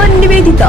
#1 ನಿವೇದಿತ.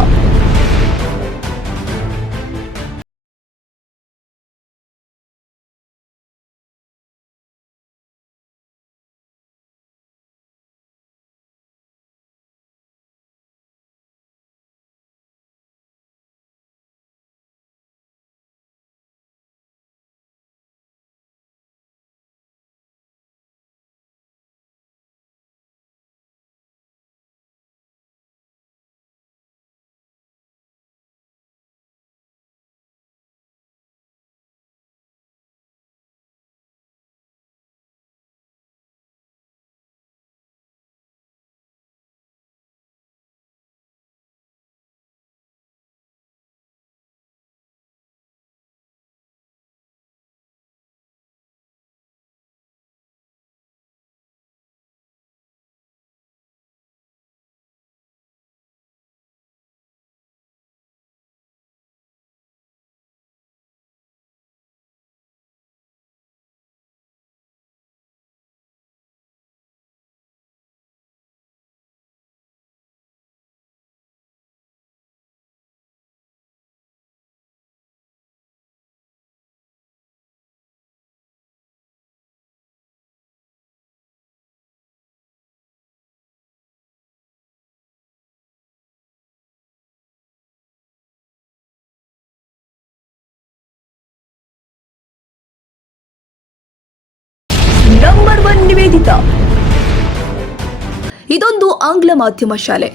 #1 ನಿವೇದಿತ. ಇದೊಂದು ಆಂಗ್ಲ ಮಾಧ್ಯಮ ಶಾಲೆ.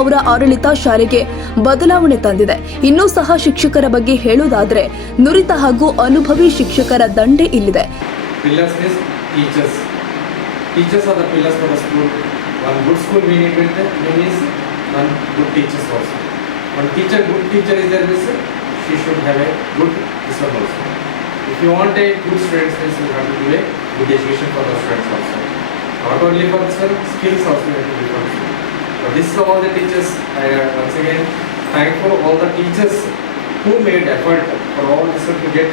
ಅವರ ಆಡಳಿತ ಶಾಲೆಗೆ ಬದಲಾವಣೆ ತಂದಿದೆ. ಇನ್ನೂ ಸಹ ಶಿಕ್ಷಕರ ಬಗ್ಗೆ ಹೇಳುವುದಾದರೆ ನುರಿತ ಹಾಗೂ ಅನುಭವಿ ಶಿಕ್ಷಕರ ದಂಡೆ ಇಲ್ಲಿದೆ. Teachers are the pillars for the school. One good school we need one good teachers also. One good teacher is there, she should have a good teacher also. If you want a good students, you have to do a good education for the students also. Not only for the skills also you have to do for the students. But this is all the teachers. I once again thankful all the teachers who made effort for all this to get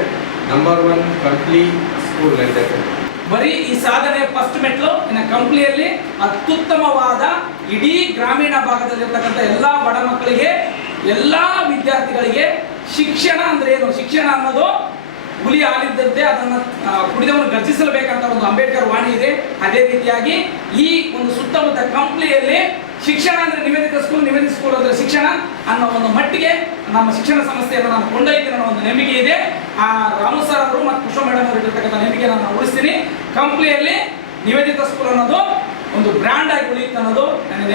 #1 complete school like that. ಬರೀ ಈ ಸಾಧನೆ first ಮೆಟ್ಲು ಇನ್ನು ಕಂಪ್ನಿಯಲ್ಲಿ ಅತ್ಯುತ್ತಮವಾದ ಇಡೀ ಗ್ರಾಮೀಣ ಭಾಗದಲ್ಲಿರ್ತಕ್ಕಂಥ ಎಲ್ಲ ಬಡ ಮಕ್ಕಳಿಗೆ ಎಲ್ಲ ವಿದ್ಯಾರ್ಥಿಗಳಿಗೆ ಶಿಕ್ಷಣ ಅಂದ್ರೆ ಏನು, ಶಿಕ್ಷಣ ಅನ್ನೋದು ಹುಲಿ ಹಾಲಿದ್ದಂತೆ ಅದನ್ನು ಕುಡಿದವನು ಗರ್ಜಿಸ ಉಳಿಸಲೇಬೇಕಂತ ಒಂದು ಅಂಬೇಡ್ಕರ್ ವಾಣಿ ಇದೆ. ಅದೇ ರೀತಿಯಾಗಿ ಈ ಒಂದು ಸುತ್ತಮುತ್ತ ಕಂಪ್ನಿಯಲ್ಲಿ ಶಿಕ್ಷಣ ಅಂದ್ರೆ ನಿವೇದಿತ ಸ್ಕೂಲ್ ಅಂದ್ರೆ ಶಿಕ್ಷಣ ಅನ್ನೋ ಒಂದು ಮಟ್ಟಿಗೆ ನಮ್ಮ ಶಿಕ್ಷಣ ಸಂಸ್ಥೆಯನ್ನು ನಾನು ಕೊಂಡೊಯ್ತೀನಿ ಅನ್ನೋ ಒಂದು ನಂಬಿಕೆ ಇದೆ. ಆ ರಾಮು ಸರ್ ಅವರು ಮತ್ತು ಪುಷ್ಪ ಮೇಡಮ್ ಅವರು ಇಟ್ಟಿರ್ತಕ್ಕಂಥ ನಂಬಿಕೆ ನಾನು ಉಳಿಸ್ತೀನಿ. ಕಂಪ್ನಿಯಲ್ಲಿ ನಿವೇದಿತ ಸ್ಕೂಲ್ ಅನ್ನೋದು ಒಂದು ಬ್ರ್ಯಾಂಡ್ ಆಗಿ ಉಳಿಯುತ್ತೆ ಅನ್ನೋದು ನನಗೆ.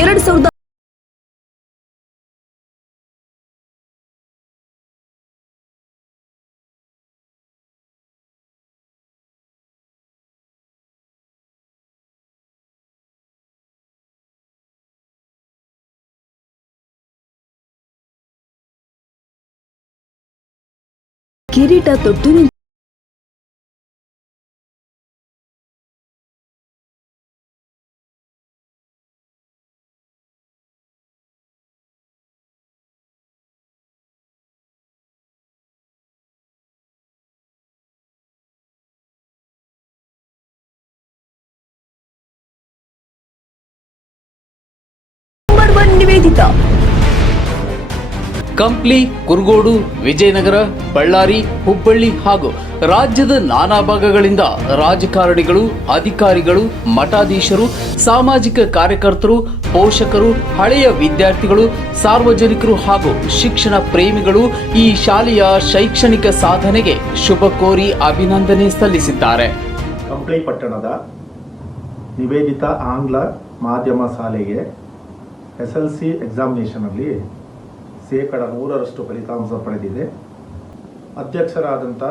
ಎರಡು ಸಾವಿರದ ಕಿರೀಟ ತೊಟ್ಟು ನಂಬರ್ 1 ನಿವೇದಿತ. ಕಂಪ್ಲಿ, ಕುರುಗೋಡು, ವಿಜಯನಗರ, ಬಳ್ಳಾರಿ, ಹುಬ್ಬಳ್ಳಿ ಹಾಗೂ ರಾಜ್ಯದ ನಾನಾ ಭಾಗಗಳಿಂದ ರಾಜಕಾರಣಿಗಳು, ಅಧಿಕಾರಿಗಳು, ಮಠಾಧೀಶರು, ಸಾಮಾಜಿಕ ಕಾರ್ಯಕರ್ತರು, ಪೋಷಕರು, ಹಳೆಯ ವಿದ್ಯಾರ್ಥಿಗಳು, ಸಾರ್ವಜನಿಕರು ಹಾಗೂ ಶಿಕ್ಷಣ ಪ್ರೇಮಿಗಳು ಈ ಶಾಲೆಯ ಶೈಕ್ಷಣಿಕ ಸಾಧನೆಗೆ ಶುಭ ಕೋರಿ ಅಭಿನಂದನೆ ಸಲ್ಲಿಸಿದ್ದಾರೆ. ಕಂಪ್ಲಿ ಪಟ್ಟಣದ ನಿವೇದಿತ ಆಂಗ್ಲ ಮಾಧ್ಯಮ ಶಾಲೆಗೆ SLC ಎಕ್ಸಾಮಿನೇಷನಲ್ಲಿ 100% ಫಲಿತಾಂಶ ಪಡೆದಿದೆ. ಅಧ್ಯಕ್ಷರಾದಂಥ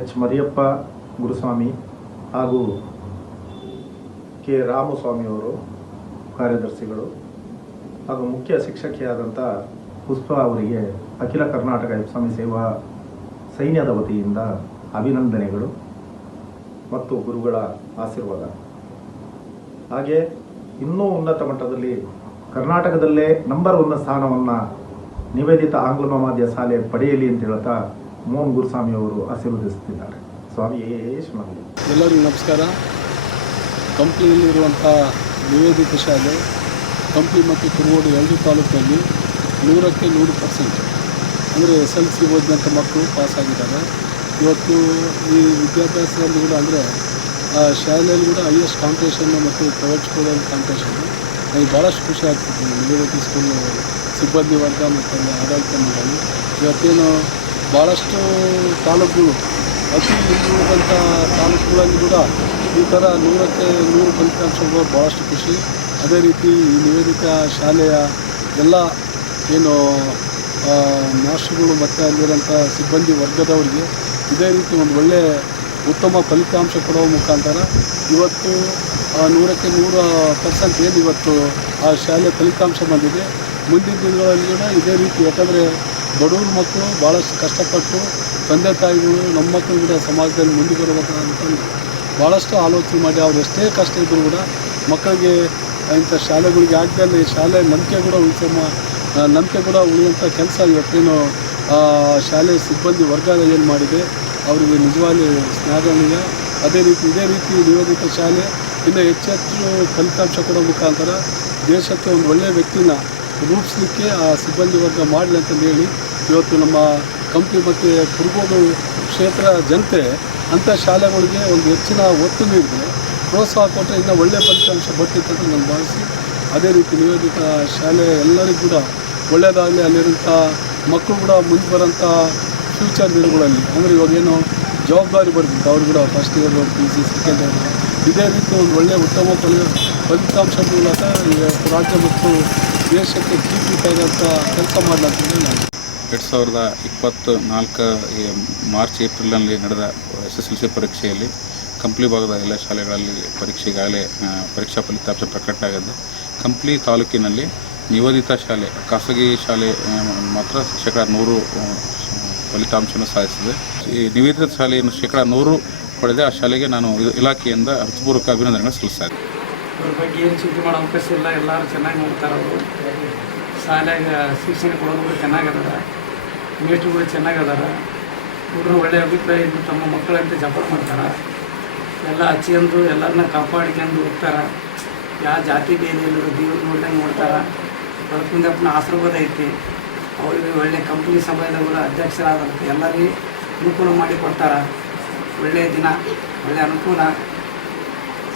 H. ಮರಿಯಪ್ಪ ಗುರುಸ್ವಾಮಿ ಹಾಗೂ K. ರಾಮಸ್ವಾಮಿಯವರು ಕಾರ್ಯದರ್ಶಿಗಳು ಹಾಗೂ ಮುಖ್ಯ ಶಿಕ್ಷಕಿಯಾದಂಥ ಪುಷ್ಪ ಅವರಿಗೆ ಅಖಿಲ ಕರ್ನಾಟಕ ಸ್ವಾಮಿ ಸೇವಾ ಸೈನ್ಯದ ವತಿಯಿಂದ ಅಭಿನಂದನೆಗಳು ಮತ್ತು ಗುರುಗಳ ಆಶೀರ್ವಾದ. ಹಾಗೆ ಇನ್ನೂ ಉನ್ನತ ಮಟ್ಟದಲ್ಲಿ ಕರ್ನಾಟಕದಲ್ಲೇ ನಂಬರ್ 1 ಸ್ಥಾನವನ್ನು ನಿವೇದಿತ ಆಂಗ್ಲ ಮಾಧ್ಯಮ ಶಾಲೆ ಪಡೆಯಲಿ ಅಂತ ಹೇಳ್ತಾ ಮೋಹನ್ ಗುರುಸ್ವಾಮಿ ಅವರು ಆಶೀರ್ವದಿಸುತ್ತಿದ್ದಾರೆ. ಸ್ವಾಮಿ ಶರಣರು. ಎಲ್ಲರಿಗೂ ನಮಸ್ಕಾರ. ಕಂಪ್ಲಿಯಲ್ಲಿರುವಂಥ ನಿವೇದಿತ ಶಾಲೆ ಕಂಪ್ಲಿ ಮತ್ತು ಕುರುಗೋಡು ಎರಡು ತಾಲೂಕಲ್ಲಿ 100ಕ್ಕೆ 100% ಅಂದರೆ SLC ಓದಿದಂಥ ಮಕ್ಕಳು ಪಾಸಾಗಿದ್ದಾರೆ. ಇವತ್ತು ಈ ವಿದ್ಯಾಭ್ಯಾಸದಲ್ಲಿ ಕೂಡ ಅಂದರೆ ಆ ಶಾಲೆಯಲ್ಲಿ ಕೂಡ ಹೈಯೆಸ್ಟ್ ಕಾಂಪಿಟೇಷನ್ನು ಮತ್ತು ಪ್ರೈವೇಟ್ ಸ್ಕೂಲಲ್ಲಿ ಕಾಂಪಿಟೇಷನ್ನು. ನನಗೆ ಭಾಳಷ್ಟು ಖುಷಿ ಆಗ್ತಿತ್ತು. ನಿವೇದಿತ ಸ್ಕೂಲ್ ಸಿಬ್ಬಂದಿ ವರ್ಗ ಮತ್ತು ಆಡಳಿತ ಮಂಡಳಿ ಇವತ್ತೇನು ಭಾಳಷ್ಟು ತಾಲೂಕುಗಳು ಅತಿ ಹಿಂದುಳಿದಂಥ ತಾಲೂಕುಗಳಲ್ಲಿ ಕೂಡ ಈ ಥರ 100ಕ್ಕೆ 100 ಫಲಿತಾಂಶಗಳು ಭಾಳಷ್ಟು ಖುಷಿ. ಅದೇ ರೀತಿ ಈ ನಿವೇದಿತ ಶಾಲೆಯ ಎಲ್ಲ ಏನು ಮಾಸ್ಟರ್ಗಳು ಮತ್ತು ಅಲ್ಲಿರೋಂಥ ಸಿಬ್ಬಂದಿ ವರ್ಗದವರಿಗೆ ಇದೇ ರೀತಿ ಒಂದು ಒಳ್ಳೆಯ ಉತ್ತಮ ಫಲಿತಾಂಶ ಕೊಡುವ ಮುಖಾಂತರ ಇವತ್ತು 100ಕ್ಕೆ 100% ಏನು ಇವತ್ತು ಆ ಶಾಲೆ ಫಲಿತಾಂಶ ಬಂದಿದೆ. ಮುಂದಿನ ದಿನಗಳಲ್ಲಿ ಕೂಡ ಇದೇ ರೀತಿ, ಯಾಕಂದರೆ ಬಡವ್ರ ಮಕ್ಕಳು ಭಾಳಷ್ಟು ಕಷ್ಟಪಟ್ಟು ತಂದೆ ತಾಯಿಗಳು ನಮ್ಮ ಮಕ್ಕಳು ಕೂಡ ಸಮಾಜದಲ್ಲಿ ಮುಂದೆ ಬರಬೇಕಂತ ಭಾಳಷ್ಟು ಆಲೋಚನೆ ಮಾಡಿ ಅವ್ರು ಎಷ್ಟೇ ಕಷ್ಟ ಇದ್ದರೂ ಕೂಡ ಮಕ್ಕಳಿಗೆ ಇಂಥ ಶಾಲೆಗಳಿಗೆ ಆಗದಲ್ಲಿ ಶಾಲೆ ನಂಬಿಕೆ ಕೂಡ ಉಳಿಯುವಂಥ ಕೆಲಸ ಇವತ್ತೇನು ಶಾಲೆ ಸಿಬ್ಬಂದಿ ವರ್ಗ ಏನು ಮಾಡಿದೆ ಅವರಿಗೆ ನಿಜವಾಗಿ ಶ್ಲಾಘನೀಯ. ಅದೇ ರೀತಿ ಇದೇ ರೀತಿ ನಿವೇದಿತ ಶಾಲೆ ಇನ್ನೂ ಹೆಚ್ಚೆಚ್ಚು ಫಲಿತಾಂಶ ಕೊಡೋ ಮುಖಾಂತರ ದೇಶಕ್ಕೆ ಒಂದು ಒಳ್ಳೆಯ ವ್ಯಕ್ತಿನ ರೂಪಿಸಲಿಕ್ಕೆ ಆ ಸಿಬ್ಬಂದಿ ವರ್ಗ ಮಾಡಲಿ ಅಂತಂದು ಹೇಳಿ ಇವತ್ತು ನಮ್ಮ ಕಂಪ್ಲಿ ಮತ್ತು ಕುರುಗೋಡು ಕ್ಷೇತ್ರ ಜನತೆ ಅಂಥ ಶಾಲೆಗಳಿಗೆ ಒಂದು ಹೆಚ್ಚಿನ ಒತ್ತು ನೀಡಿದರೆ ಪ್ರೋತ್ಸಾಹ ಕೊಟ್ಟರೆ ಇನ್ನೂ ಒಳ್ಳೆಯ ಫಲಿತಾಂಶ ಬರ್ತಿತ್ತು ಅಂತ ನಾನು ಭಾವಿಸಿ, ಅದೇ ರೀತಿ ನಿವೇದಿತ ಶಾಲೆ ಎಲ್ಲರಿಗೂ ಕೂಡ ಒಳ್ಳೆಯದಾಗಲಿ. ಅಲ್ಲಿರೋಂಥ ಮಕ್ಕಳು ಕೂಡ ಮುಂದೆ ಬರೋಂಥ ಫ್ಯೂಚರ್ ದಿನಗಳಲ್ಲಿ ಅಂದರೆ ಇವಾಗೇನು ಜವಾಬ್ದಾರಿ ಬರ್ತಿತ್ತು ಅವ್ರು ಕೂಡ first year PG second year ಇದೇ ರೀತಿ ಒಂದು ಒಳ್ಳೆಯ ಉತ್ತಮ ಫಲಿತಾಂಶ ಮೂಲಕ ರಾಜ್ಯ ಮತ್ತು ದೇಶಕ್ಕೆ ಕೀರ್ತಿ ತೆಗೆದಂಥ ಕೆಲಸ ಮಾಡಲಾಗ್ತದೆ. ನಾನು 2024 ಮಾರ್ಚ್ ಏಪ್ರಿಲ್ನಲ್ಲಿ ನಡೆದ SSLC ಪರೀಕ್ಷೆಯಲ್ಲಿ ಕಂಪ್ಲಿ ಭಾಗದ ಎಲ್ಲ ಶಾಲೆಗಳಲ್ಲಿ ಈಗಾಗಲೇ ಪರೀಕ್ಷಾ ಫಲಿತಾಂಶ ಪ್ರಕಟ ಆಗಿದೆ. ಕಂಪ್ಲಿ ತಾಲೂಕಿನಲ್ಲಿ ನಿವೇದಿತ ಶಾಲೆ, ಖಾಸಗಿ ಶಾಲೆ ಮಾತ್ರ 100% ಫಲಿತಾಂಶವನ್ನು ಸಾಧಿಸಿದೆ. ಈ ನಿವೇದಿತ ಶಾಲೆಯನ್ನು 100% ಪಡೆದ ಆ ಶಾಲೆಗೆ ನಾನು ಇಲಾಖೆಯಿಂದ ಹೃತ್ಪೂರ್ವಕ ಅಭಿನಂದನೆಗಳನ್ನು ಸಲ್ಲಿಸ್ತಾ ಇದ್ದೀನಿ. ಅದ್ರ ಬಗ್ಗೆ ಏನು ಚಿಂತೆ ಮಾಡೋ ಅವಕಾಶ ಇಲ್ಲ. ಎಲ್ಲರೂ ಚೆನ್ನಾಗಿ ನೋಡ್ತಾರೆ. ಅವರು ಶಾಲೆಗೆ ಶಿಕ್ಷಣ ಕೊಡೋದು ಚೆನ್ನಾಗದ, ಮೇಷ್ಟ್ರುಗಳು ಚೆನ್ನಾಗದಾರ. ಹುಡುಗರು ಒಳ್ಳೆಯ ಅಭಿಪ್ರಾಯ ಇದ್ದು ತಮ್ಮ ಮಕ್ಕಳಂತೆ ಜಪ ಮಾಡ್ತಾರೆ. ಎಲ್ಲ ಹಚ್ಕೊಂಡು ಎಲ್ಲರನ್ನ ಕಾಪಾಡ್ಕೊಂಡು ಹೋಗ್ತಾರೆ. ಯಾವ ಜಾತಿ ಭೇದ ಎಲ್ಲರೂ ದೇವ್ರು ನೋಡ್ದಂಗೆ ನೋಡ್ತಾರೆ. ಹೊರಕುಂದಪ್ಪನ ಆಶೀರ್ವಾದ ಐತಿ. ಅವರಿಗೆ ಒಳ್ಳೆ ಕಂಪ್ನಿ ಸಭೆದವರು ಅಧ್ಯಕ್ಷರಾದಂತೆ ಎಲ್ಲರಿಗೂ ಅನುಕೂಲ ಮಾಡಿ ಕೊಡ್ತಾರೆ. ಒಳ್ಳೆಯ ದಿನ, ಒಳ್ಳೆಯ ಅನುಕೂಲ,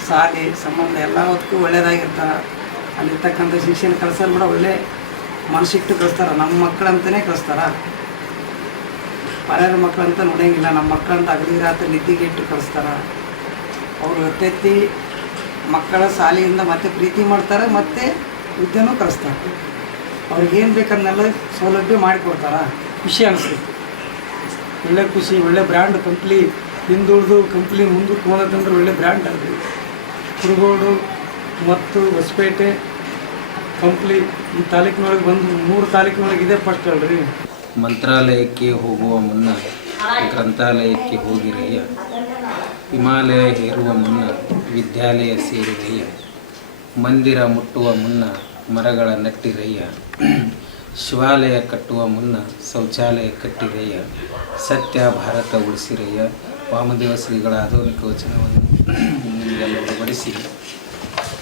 ಶಾಲೆ ಸಂಬಂಧ ಎಲ್ಲ ಹೊತ್ತಿಗೂ ಒಳ್ಳೆಯದಾಗಿರ್ತಾರೆ. ಅಲ್ಲಿರ್ತಕ್ಕಂಥ ಶಿಕ್ಷಣ ಕಳಿಸೋರು ಕೂಡ ಒಳ್ಳೆ ಮನಸ್ಸಿಟ್ಟು ಕಳಿಸ್ತಾರೆ. ನಮ್ಮ ಮಕ್ಕಳಂತಲೇ ಕಳಿಸ್ತಾರೆ. ಪರ್ಯಾಯ ಮಕ್ಕಳಂತ ನೋಡೋಂಗಿಲ್ಲ. ನಮ್ಮ ಮಕ್ಕಳಂತ ಅಗಲಿ ರಾತ್ರಿ ನಿದ್ದೆಗೆ ಇಟ್ಟು ಕಳಿಸ್ತಾರೆ. ಅವರು ಹೊತ್ತೆತ್ತಿ ಮಕ್ಕಳ ಶಾಲೆಯಿಂದ ಮತ್ತೆ ಪ್ರೀತಿ ಮಾಡ್ತಾರೆ, ಮತ್ತು ವಿದ್ಯೆನೂ ಕಳಿಸ್ತಾರೆ. ಅವ್ರಿಗೇನು ಬೇಕನ್ನೆಲ್ಲ ಸೌಲಭ್ಯ ಮಾಡಿಕೊಡ್ತಾರೆ. ಖುಷಿ ಅನಿಸ್ತೈತಿ. ಒಳ್ಳೆ ಖುಷಿ, ಒಳ್ಳೆ ಬ್ರ್ಯಾಂಡ್ ಕಂಪ್ನಿ ಹಿಂದುಳಿದು ಕಂಪ್ನಿ ಮುಂದಕ್ಕೆ ಹೋದಂದ್ರೆ ಒಳ್ಳೆ ಬ್ರ್ಯಾಂಡ್ ಅಲ್ರಿ. ಕುರುಗೋಡು ಮತ್ತು ಹೊಸಪೇಟೆ ಕಂಪ್ನಿ ಈ ತಾಲೂಕಿನೊಳಗೆ ಬಂದು 3 ತಾಲೂಕಿನೊಳಗೆ ಇದೇ ಫಸ್ಟ್ ಅಲ್ರಿ. ಮಂತ್ರಾಲಯಕ್ಕೆ ಹೋಗುವ ಮುನ್ನ ಗ್ರಂಥಾಲಯಕ್ಕೆ ಹೋಗಿರಯ್ಯ, ಹಿಮಾಲಯ ಹೇರುವ ಮುನ್ನ ವಿದ್ಯಾಲಯ ಸೇರಿರಯ್ಯ, ಮಂದಿರ ಮುಟ್ಟುವ ಮುನ್ನ ಮರಗಳ ನಟ್ಟಿರಯ್ಯ, ಶಿವಾಲಯ ಕಟ್ಟುವ ಮುನ್ನ ಶೌಚಾಲಯ ಕಟ್ಟಿರಯ್ಯ, ಸತ್ಯ ಭಾರತ ಉಳಿಸಿರಯ್ಯ. ವಾಮದೇವ ಶ್ರೀಗಳ ಆಧುನಿಕ ವಚನವನ್ನು ನಿಮಗೆಲ್ಲ ಒಳಪಡಿಸಿ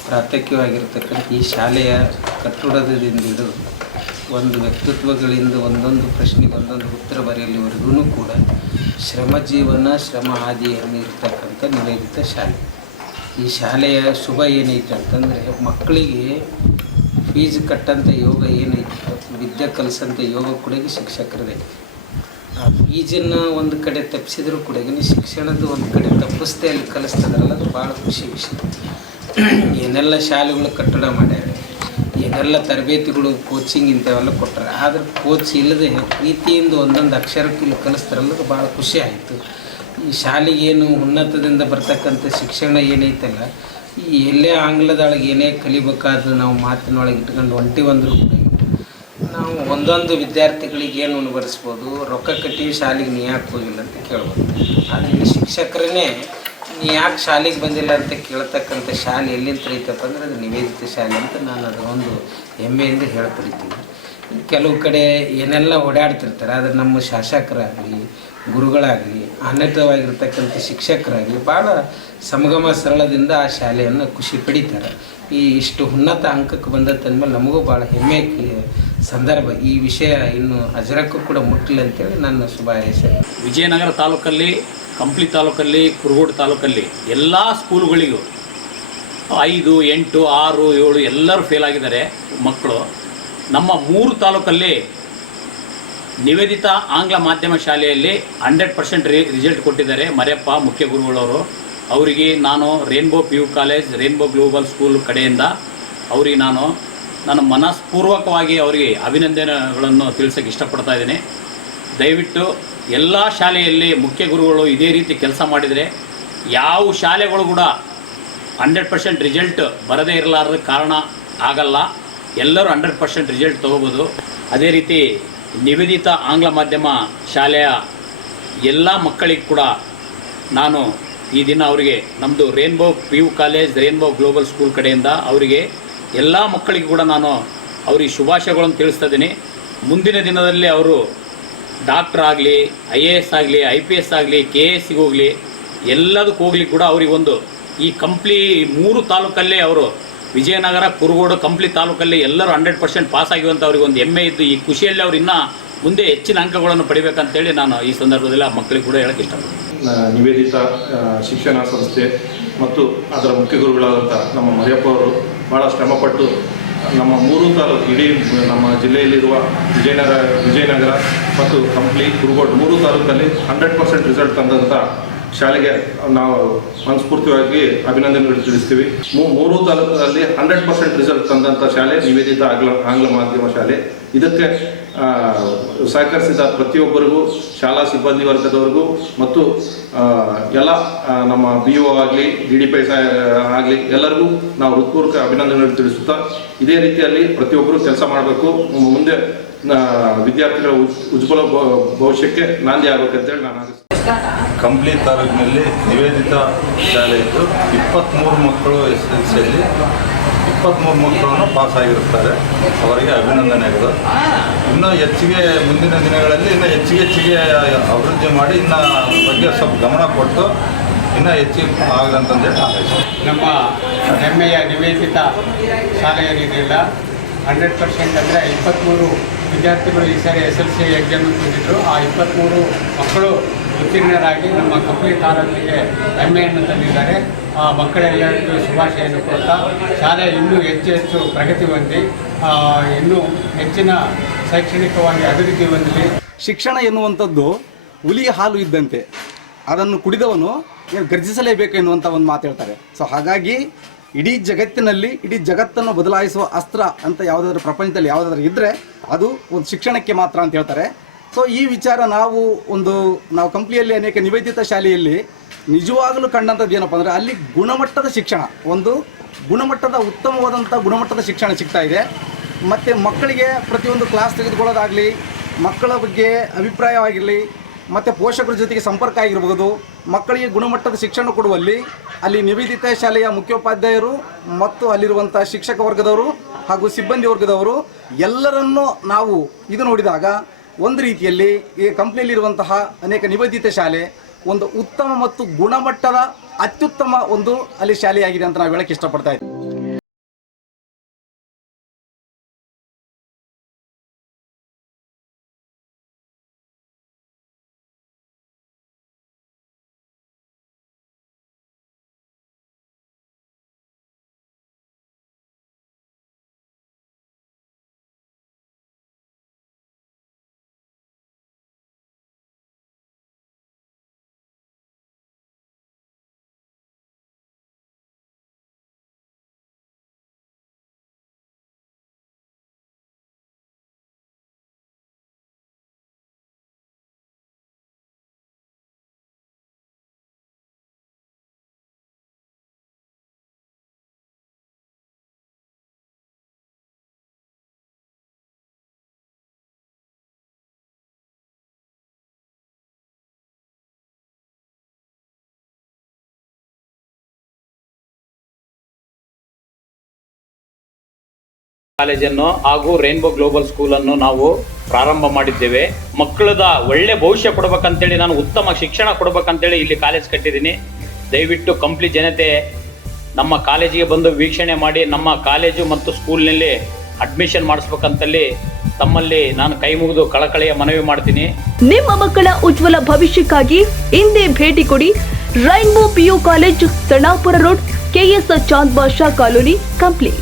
ಪ್ರಾತ್ಯಕ್ಷವಾಗಿರ್ತಕ್ಕಂಥ ಈ ಶಾಲೆಯ ಕಟ್ಟಡದಿಂದ ಹಿಡಿದು ಒಂದು ವ್ಯಕ್ತಿತ್ವಗಳಿಂದ ಒಂದೊಂದು ಪ್ರಶ್ನೆಗೆ ಒಂದೊಂದು ಉತ್ತರ ಬರೆಯಲಿವರೆಗೂ ಕೂಡ ಶ್ರಮ ಜೀವನ, ಶ್ರಮ ಹಾದಿಯನ್ನು ಇರ್ತಕ್ಕಂಥ ನಿವೇದಿತ ಶಾಲೆ. ಈ ಶಾಲೆಯ ಶುಭ ಏನೈತೆ ಅಂತಂದರೆ ಮಕ್ಕಳಿಗೆ ಫೀಸ್ ಕಟ್ಟಂಥ ಯೋಗ ಏನೈತೆ, ವಿದ್ಯೆ ಕಲಿಸಂಥ ಯೋಗ ಕೂಡ ಶಿಕ್ಷಕರದೇ. ಆ ಫೀಸನ್ನು ಒಂದು ಕಡೆ ತಪ್ಪಿಸಿದ್ರು ಕೂಡ ಶಿಕ್ಷಣದ ಒಂದು ಕಡೆ ತಪ್ಪಿಸ್ದೆ ಅಲ್ಲಿ ಕಲಿಸ್ತದ್ರಲ್ಲ, ಅದು ಭಾಳ ಖುಷಿ ವಿಷಯ. ಏನೆಲ್ಲ ಶಾಲೆಗಳು ಕಟ್ಟಡ ಮಾಡ್ಯಾರ, ಏನೆಲ್ಲ ತರಬೇತಿಗಳು ಕೋಚಿಂಗ್ ಇಂಥವೆಲ್ಲ ಕೊಟ್ಟಾರೆ. ಆದ್ರೆ ಕೋಚ್ ಇಲ್ಲದೆ ಪ್ರೀತಿಯಿಂದ ಒಂದೊಂದು ಅಕ್ಷರಕ್ಕೆ ಇಲ್ಲಿ ಕಲಿಸ್ತಾರಲ್ಲ, ಅದು ಭಾಳ ಖುಷಿ ಆಯಿತು. ಈ ಶಾಲೆಗೇನು ಉನ್ನತದಿಂದ ಬರ್ತಕ್ಕಂಥ ಶಿಕ್ಷಣ ಏನೈತಲ್ಲ, ಈ ಎಲ್ಲೇ ಆಂಗ್ಲದೊಳಗೆ ಏನೇ ಕಲಿಬೇಕಾದ್ರೆ ನಾವು ಮಾತಿನೊಳಗೆ ಇಟ್ಕೊಂಡು ಹೊಂಟಿವಂದ್ರೂ ಕೂಡ ನಾವು ಒಂದೊಂದು ವಿದ್ಯಾರ್ಥಿಗಳಿಗೆ ಏನು ಉಣಬಡಿಸ್ಬೋದು. ರೊಕ್ಕ ಕಟ್ಟಿ ಶಾಲೆಗೆ ನೀ ಯಾಕೆ ಹೋಗಿಲ್ಲ ಅಂತ ಕೇಳ್ಬೋದು. ಆದರೆ ಇಲ್ಲಿ ಶಿಕ್ಷಕರನ್ನೇ ನೀ ಯಾಕೆ ಶಾಲೆಗೆ ಬಂದಿಲ್ಲ ಅಂತ ಕೇಳ್ತಕ್ಕಂಥ ಶಾಲೆ ಎಲ್ಲಿಂದ ಐತಪ್ಪ ಅಂದ್ರೆ ಅದು ನಿವೇದಿತ ಶಾಲೆ ಅಂತ ನಾನು ಅದು ಒಂದು ಹೆಮ್ಮೆಯಿಂದ ಹೇಳ್ತಿರ್ತೀನಿ. ಕೆಲವು ಕಡೆ ಏನೆಲ್ಲ ಓಡಾಡ್ತಿರ್ತಾರೆ, ಆದರೆ ನಮ್ಮ ಶಾಸಕರಾಗಲಿ, ಗುರುಗಳಾಗಲಿ, ಉನ್ನತವಾಗಿರ್ತಕ್ಕಂಥ ಶಿಕ್ಷಕರಾಗಲಿ ಭಾಳ ಸಮಗಮ ಸರಳದಿಂದ ಆ ಶಾಲೆಯನ್ನು ಖುಷಿ ಪಡಿತಾರೆ. ಈ ಇಷ್ಟು ಉನ್ನತ ಅಂಕಕ್ಕೆ ಬಂದತ್ತಂದ್ಮೇಲೆ ನಮಗೂ ಭಾಳ ಹೆಮ್ಮೆ ಸಂದರ್ಭ. ಈ ವಿಷಯ ಇನ್ನು ಅಜರಕ್ಕೂ ಕೂಡ ಮುಟ್ಟಲಿ ಅಂತೇಳಿ ನನ್ನ ಶುಭ ಹಾರೈಕೆ. ವಿಜಯನಗರ ತಾಲೂಕಲ್ಲಿ, ಕಂಪ್ಲಿ ತಾಲೂಕಲ್ಲಿ, ಕುರುಗೋಡು ತಾಲೂಕಲ್ಲಿ ಎಲ್ಲ ಸ್ಕೂಲ್ಗಳಿಗೂ 5, 8, 6, 7 ಎಲ್ಲರೂ ಫೇಲ್ ಆಗಿದ್ದಾರೆ ಮಕ್ಕಳು. ನಮ್ಮ 3 ತಾಲೂಕಲ್ಲಿ ನಿವೇದಿತ ಆಂಗ್ಲ ಮಾಧ್ಯಮ ಶಾಲೆಯಲ್ಲಿ 100% ರಿಸಲ್ಟ್ ಕೊಟ್ಟಿದ್ದಾರೆ ಮರ್ಯಪ್ಪ ಮುಖ್ಯ ಗುರುಗಳವರು. ಅವರಿಗೆ ನಾನು rainbow PU college, rainbow global school ಕಡೆಯಿಂದ ಅವರಿಗೆ ನಾನು ಮನಸ್ಪೂರ್ವಕವಾಗಿ ಅವರಿಗೆ ಅಭಿನಂದನೆಗಳನ್ನು ತಿಳಿಸೋಕ್ಕೆ ಇಷ್ಟಪಡ್ತಾ ಇದ್ದೀನಿ. ದಯವಿಟ್ಟು ಎಲ್ಲ ಶಾಲೆಯಲ್ಲಿ ಮುಖ್ಯ ಗುರುಗಳು ಇದೇ ರೀತಿ ಕೆಲಸ ಮಾಡಿದರೆ ಯಾವ ಶಾಲೆಗಳು ಕೂಡ 100% ರಿಸಲ್ಟ್ ಬರದೇ ಇರಲಾರದ ಕಾರಣ ಆಗಲ್ಲ. ಎಲ್ಲರೂ 100% ರಿಸಲ್ಟ್ ತೊಗೋಬೋದು. ಅದೇ ರೀತಿ ನಿವೇದಿತ ಆಂಗ್ಲ ಮಾಧ್ಯಮ ಶಾಲೆಯ ಎಲ್ಲ ಮಕ್ಕಳಿಗೆ ಕೂಡ ನಾನು ಈ ದಿನ ಅವರಿಗೆ ನಮ್ಮದು rainbow PU college, rainbow global school ಕಡೆಯಿಂದ ಅವರಿಗೆ ಎಲ್ಲ ಮಕ್ಕಳಿಗೂ ಕೂಡ ನಾನು ಅವರಿಗೆ ಶುಭಾಶಯಗಳನ್ನು ತಿಳಿಸ್ತಾ ಇದ್ದೀನಿ. ಮುಂದಿನ ದಿನದಲ್ಲಿ ಅವರು ಡಾಕ್ಟ್ರ್ ಆಗಲಿ, IAS ಆಗಲಿ, IPS ಆಗಲಿ, KSಗೆ ಹೋಗಲಿ, ಎಲ್ಲದಕ್ಕೂ ಹೋಗ್ಲಿಕ್ಕೆ ಕೂಡ ಅವರಿಗೊಂದು ಈ ಕಂಪ್ಲಿ 3 ತಾಲೂಕಲ್ಲೇ ಅವರು ವಿಜಯನಗರ, ಕುರುಗೋಡು, ಕಂಪ್ಲಿ ತಾಲೂಕಲ್ಲಿ ಎಲ್ಲರೂ 100% ಪಾಸ್ ಆಗಿರುವಂಥ ಅವ್ರಿಗೆ ಒಂದು ಹೆಮ್ಮೆ ಇದ್ದು ಈ ಖುಷಿಯಲ್ಲಿ ಅವರು ಇನ್ನೂ ಮುಂದೆ ಹೆಚ್ಚಿನ ಅಂಕಗಳನ್ನು ಪಡಿಬೇಕಂತೇಳಿ ನಾನು ಈ ಸಂದರ್ಭದಲ್ಲಿ ಆ ಮಕ್ಕಳಿಗೆ ಕೂಡ ಹೇಳಕ್ಕೆ ಇಷ್ಟಪಡ್ತೀನಿ. ನಿವೇದಿತ ಶಿಕ್ಷಣ ಸಂಸ್ಥೆ ಮತ್ತು ಅದರ ಮುಖ್ಯ ಗುರುಗಳಾದಂಥ ನಮ್ಮ ಮರಿಯಪ್ಪ ಅವರು ಭಾಳ ಶ್ರಮಪಟ್ಟು ನಮ್ಮ 3 ತಾಲೂಕು, ಇಡೀ ನಮ್ಮ ಜಿಲ್ಲೆಯಲ್ಲಿರುವ ವಿಜಯನಗರ ಮತ್ತು ಕಂಪ್ಲಿ, ಕುರುಗೋಡು 3 ತಾಲೂಕಲ್ಲಿ 100% ರಿಸಲ್ಟ್ ತಂದಂಥ ಶಾಲೆಗೆ ನಾವು ಮನಸ್ಫೂರ್ತಿಯಾಗಿ ಅಭಿನಂದನೆಗಳು ತಿಳಿಸ್ತೀವಿ. 3 ತಾಲೂಕಲ್ಲಿ 100% ರಿಸಲ್ಟ್ ತಂದಂಥ ಶಾಲೆ ನಿವೇದಿತ ಆಂಗ್ಲ ಮಾಧ್ಯಮ ಶಾಲೆ. ಇದಕ್ಕೆ ಸಹಕರಿಸಿದ ಪ್ರತಿಯೊಬ್ಬರಿಗೂ, ಶಾಲಾ ಸಿಬ್ಬಂದಿ ವರ್ಗದವರಿಗೂ ಮತ್ತು ಎಲ್ಲ ನಮ್ಮ BO ಆಗಲಿ, DDPI ಆಗಲಿ ಎಲ್ಲರಿಗೂ ನಾವು ಹೃತ್ಪೂರ್ವಕ ಅಭಿನಂದನೆಗಳು ತಿಳಿಸುತ್ತಾ ಇದೇ ರೀತಿಯಲ್ಲಿ ಪ್ರತಿಯೊಬ್ಬರು ಕೆಲಸ ಮಾಡಬೇಕು. ಮುಂದೆ ವಿದ್ಯಾರ್ಥಿಗಳ ಉಜ್ವಲ ಭವಿಷ್ಯಕ್ಕೆ ನಾಂದಿ ಆಗಬೇಕಂತೇಳಿ ನಾನು ಕಂಪ್ಲಿ ತಾಲೂಕಿನಲ್ಲಿ ನಿವೇದಿತ ಶಾಲೆ ಇದ್ದು 23 ಮಕ್ಕಳು SSLCಯಲ್ಲಿ 23 ಮಕ್ಕಳನ್ನು ಪಾಸ್ ಆಗಿರುತ್ತಾರೆ. ಅವರಿಗೆ ಅಭಿನಂದನೆಗಳು. ಇನ್ನೂ ಹೆಚ್ಚಿಗೆ ಮುಂದಿನ ದಿನಗಳಲ್ಲಿ ಇನ್ನೂ ಹೆಚ್ಚಿಗೆ ಅಭಿವೃದ್ಧಿ ಮಾಡಿ ಇನ್ನು ಬಗ್ಗೆ ಸ್ವಲ್ಪ ಗಮನ ಕೊಟ್ಟು ಇನ್ನೂ ಹೆಚ್ಚಿಗೆ ಆಗದಂತಂದೇಳಿ ಆಲೋಚನೆ. ನಮ್ಮ ಹೆಮ್ಮೆಯ ನಿವೇದಿತ ಶಾಲೆ ಏನಿದೆಯಲ್ಲ 100% ಅಂದರೆ 23 ವಿದ್ಯಾರ್ಥಿಗಳು ಈ ಸಾರಿ SLC ಎಕ್ಸಾಮ್ ಬಂದಿದ್ದರು. ಆ 23 ಮಕ್ಕಳು ಉತ್ತೀರ್ಣರಾಗಿ ನಮ್ಮ ಕಂಪ್ಲಿ ತಾಲೂಕಿಗೆ ಹೆಮ್ಮೆಯನ್ನು ತಂದಿದ್ದಾರೆ. ಆ ಮಕ್ಕಳೆಲ್ಲರಿಗೂ ಶುಭಾಶಯನ್ನು ಕೊಡ್ತಾ ಶಾಲೆ ಇನ್ನೂ ಹೆಚ್ಚು ಪ್ರಗತಿ ಹೊಂದಿ ಇನ್ನೂ ಹೆಚ್ಚಿನ ಶೈಕ್ಷಣಿಕವಾಗಿ ಅಭಿವೃದ್ಧಿ ಹೊಂದಲಿ. ಶಿಕ್ಷಣ ಎನ್ನುವಂಥದ್ದು ಹುಲಿಯ ಹಾಲು ಇದ್ದಂತೆ, ಅದನ್ನು ಕುಡಿದವನು ಗರ್ಜಿಸಲೇಬೇಕು ಎನ್ನುವಂಥ ಒಂದು ಮಾತು ಹೇಳ್ತಾರೆ. ಸೊ ಹಾಗಾಗಿ ಇಡೀ ಜಗತ್ತನ್ನು ಬದಲಾಯಿಸುವ ಅಸ್ತ್ರ ಅಂತ ಯಾವುದಾದ್ರೂ ಪ್ರಪಂಚದಲ್ಲಿ ಯಾವುದಾದ್ರೂ ಇದ್ದರೆ ಅದು ಒಂದು ಶಿಕ್ಷಣಕ್ಕೆ ಮಾತ್ರ ಅಂತ ಹೇಳ್ತಾರೆ. ಸೊ ಈ ವಿಚಾರ ನಾವು ಕಂಪ್ನಿಯಲ್ಲಿ ಅನೇಕ ನಿವೇದಿತ ಶಾಲೆಯಲ್ಲಿ ನಿಜವಾಗಲೂ ಕಂಡಂಥದ್ದು ಏನಪ್ಪ ಅಂದರೆ ಅಲ್ಲಿ ಗುಣಮಟ್ಟದ ಶಿಕ್ಷಣ, ಉತ್ತಮವಾದಂಥ ಗುಣಮಟ್ಟದ ಶಿಕ್ಷಣ ಸಿಗ್ತಾ ಇದೆ. ಮತ್ತು ಮಕ್ಕಳಿಗೆ ಪ್ರತಿಯೊಂದು ಕ್ಲಾಸ್ ತೆಗೆದುಕೊಳ್ಳೋದಾಗಲಿ, ಮಕ್ಕಳ ಬಗ್ಗೆ ಅಭಿಪ್ರಾಯವಾಗಿರಲಿ, ಮತ್ತು ಪೋಷಕರ ಜೊತೆಗೆ ಸಂಪರ್ಕ ಆಗಿರ್ಬೋದು, ಮಕ್ಕಳಿಗೆ ಗುಣಮಟ್ಟದ ಶಿಕ್ಷಣ ಕೊಡುವಲ್ಲಿ ಅಲ್ಲಿ ನಿವೇದಿತ ಶಾಲೆಯ ಮುಖ್ಯೋಪಾಧ್ಯಾಯರು ಮತ್ತು ಅಲ್ಲಿರುವಂಥ ಶಿಕ್ಷಕ ವರ್ಗದವರು ಹಾಗೂ ಸಿಬ್ಬಂದಿ ವರ್ಗದವರು ಎಲ್ಲರನ್ನೂ ನಾವು ಇದು ನೋಡಿದಾಗ ಒಂದು ರೀತಿಯಲ್ಲಿ ಈ ಕಂಪ್ನಿಯಲ್ಲಿರುವಂತಹ ಅನೇಕ ನಿವೇದಿತ ಶಾಲೆ ಒಂದು ಉತ್ತಮ ಮತ್ತು ಗುಣಮಟ್ಟದ ಅತ್ಯುತ್ತಮ ಒಂದು ಅಲ್ಲಿ ಶಾಲೆಯಾಗಿದೆ ಅಂತ ನಾವು ಹೇಳಕ್ಕೆ ಇಷ್ಟಪಡ್ತಾ ಇದ್ದೀವಿ. ಕಾಲೇಜನ್ನು ಹಾಗೂ ರೈನ್ಬೋ ಗ್ಲೋಬಲ್ ಸ್ಕೂಲನ್ನು ನಾವು ಪ್ರಾರಂಭ ಮಾಡಿದ್ದೇವೆ. ಮಕ್ಕಳದ ಒಳ್ಳೆ ಭವಿಷ್ಯ ಕೊಡ್ಬೇಕಂತೇಳಿ, ನಾನು ಉತ್ತಮ ಶಿಕ್ಷಣ ಕೊಡ್ಬೇಕಂತೇಳಿ ಇಲ್ಲಿ ಕಾಲೇಜ್ ಕಟ್ಟಿದ್ದೀನಿ. ದಯವಿಟ್ಟು ಕಂಪ್ಲಿ ಜನತೆ ನಮ್ಮ ಕಾಲೇಜಿಗೆ ಬಂದು ವೀಕ್ಷಣೆ ಮಾಡಿ ನಮ್ಮ ಕಾಲೇಜು ಮತ್ತು ಸ್ಕೂಲ್ನಲ್ಲಿ ಅಡ್ಮಿಷನ್ ಮಾಡಿಸ್ಬೇಕಂತಲ್ಲಿ ತಮ್ಮಲ್ಲಿ ನಾನು ಕೈ ಮುಗಿದು ಕಳಕಳಿಯ ಮನವಿ ಮಾಡ್ತೀನಿ. ನಿಮ್ಮ ಮಕ್ಕಳ ಉಜ್ವಲ ಭವಿಷ್ಯಕ್ಕಾಗಿ ಹಿಂದೆ ಭೇಟಿ ಕೊಡಿ. Rainbow PU college, Sannapura road, KS Chand Basha colony, Kampli.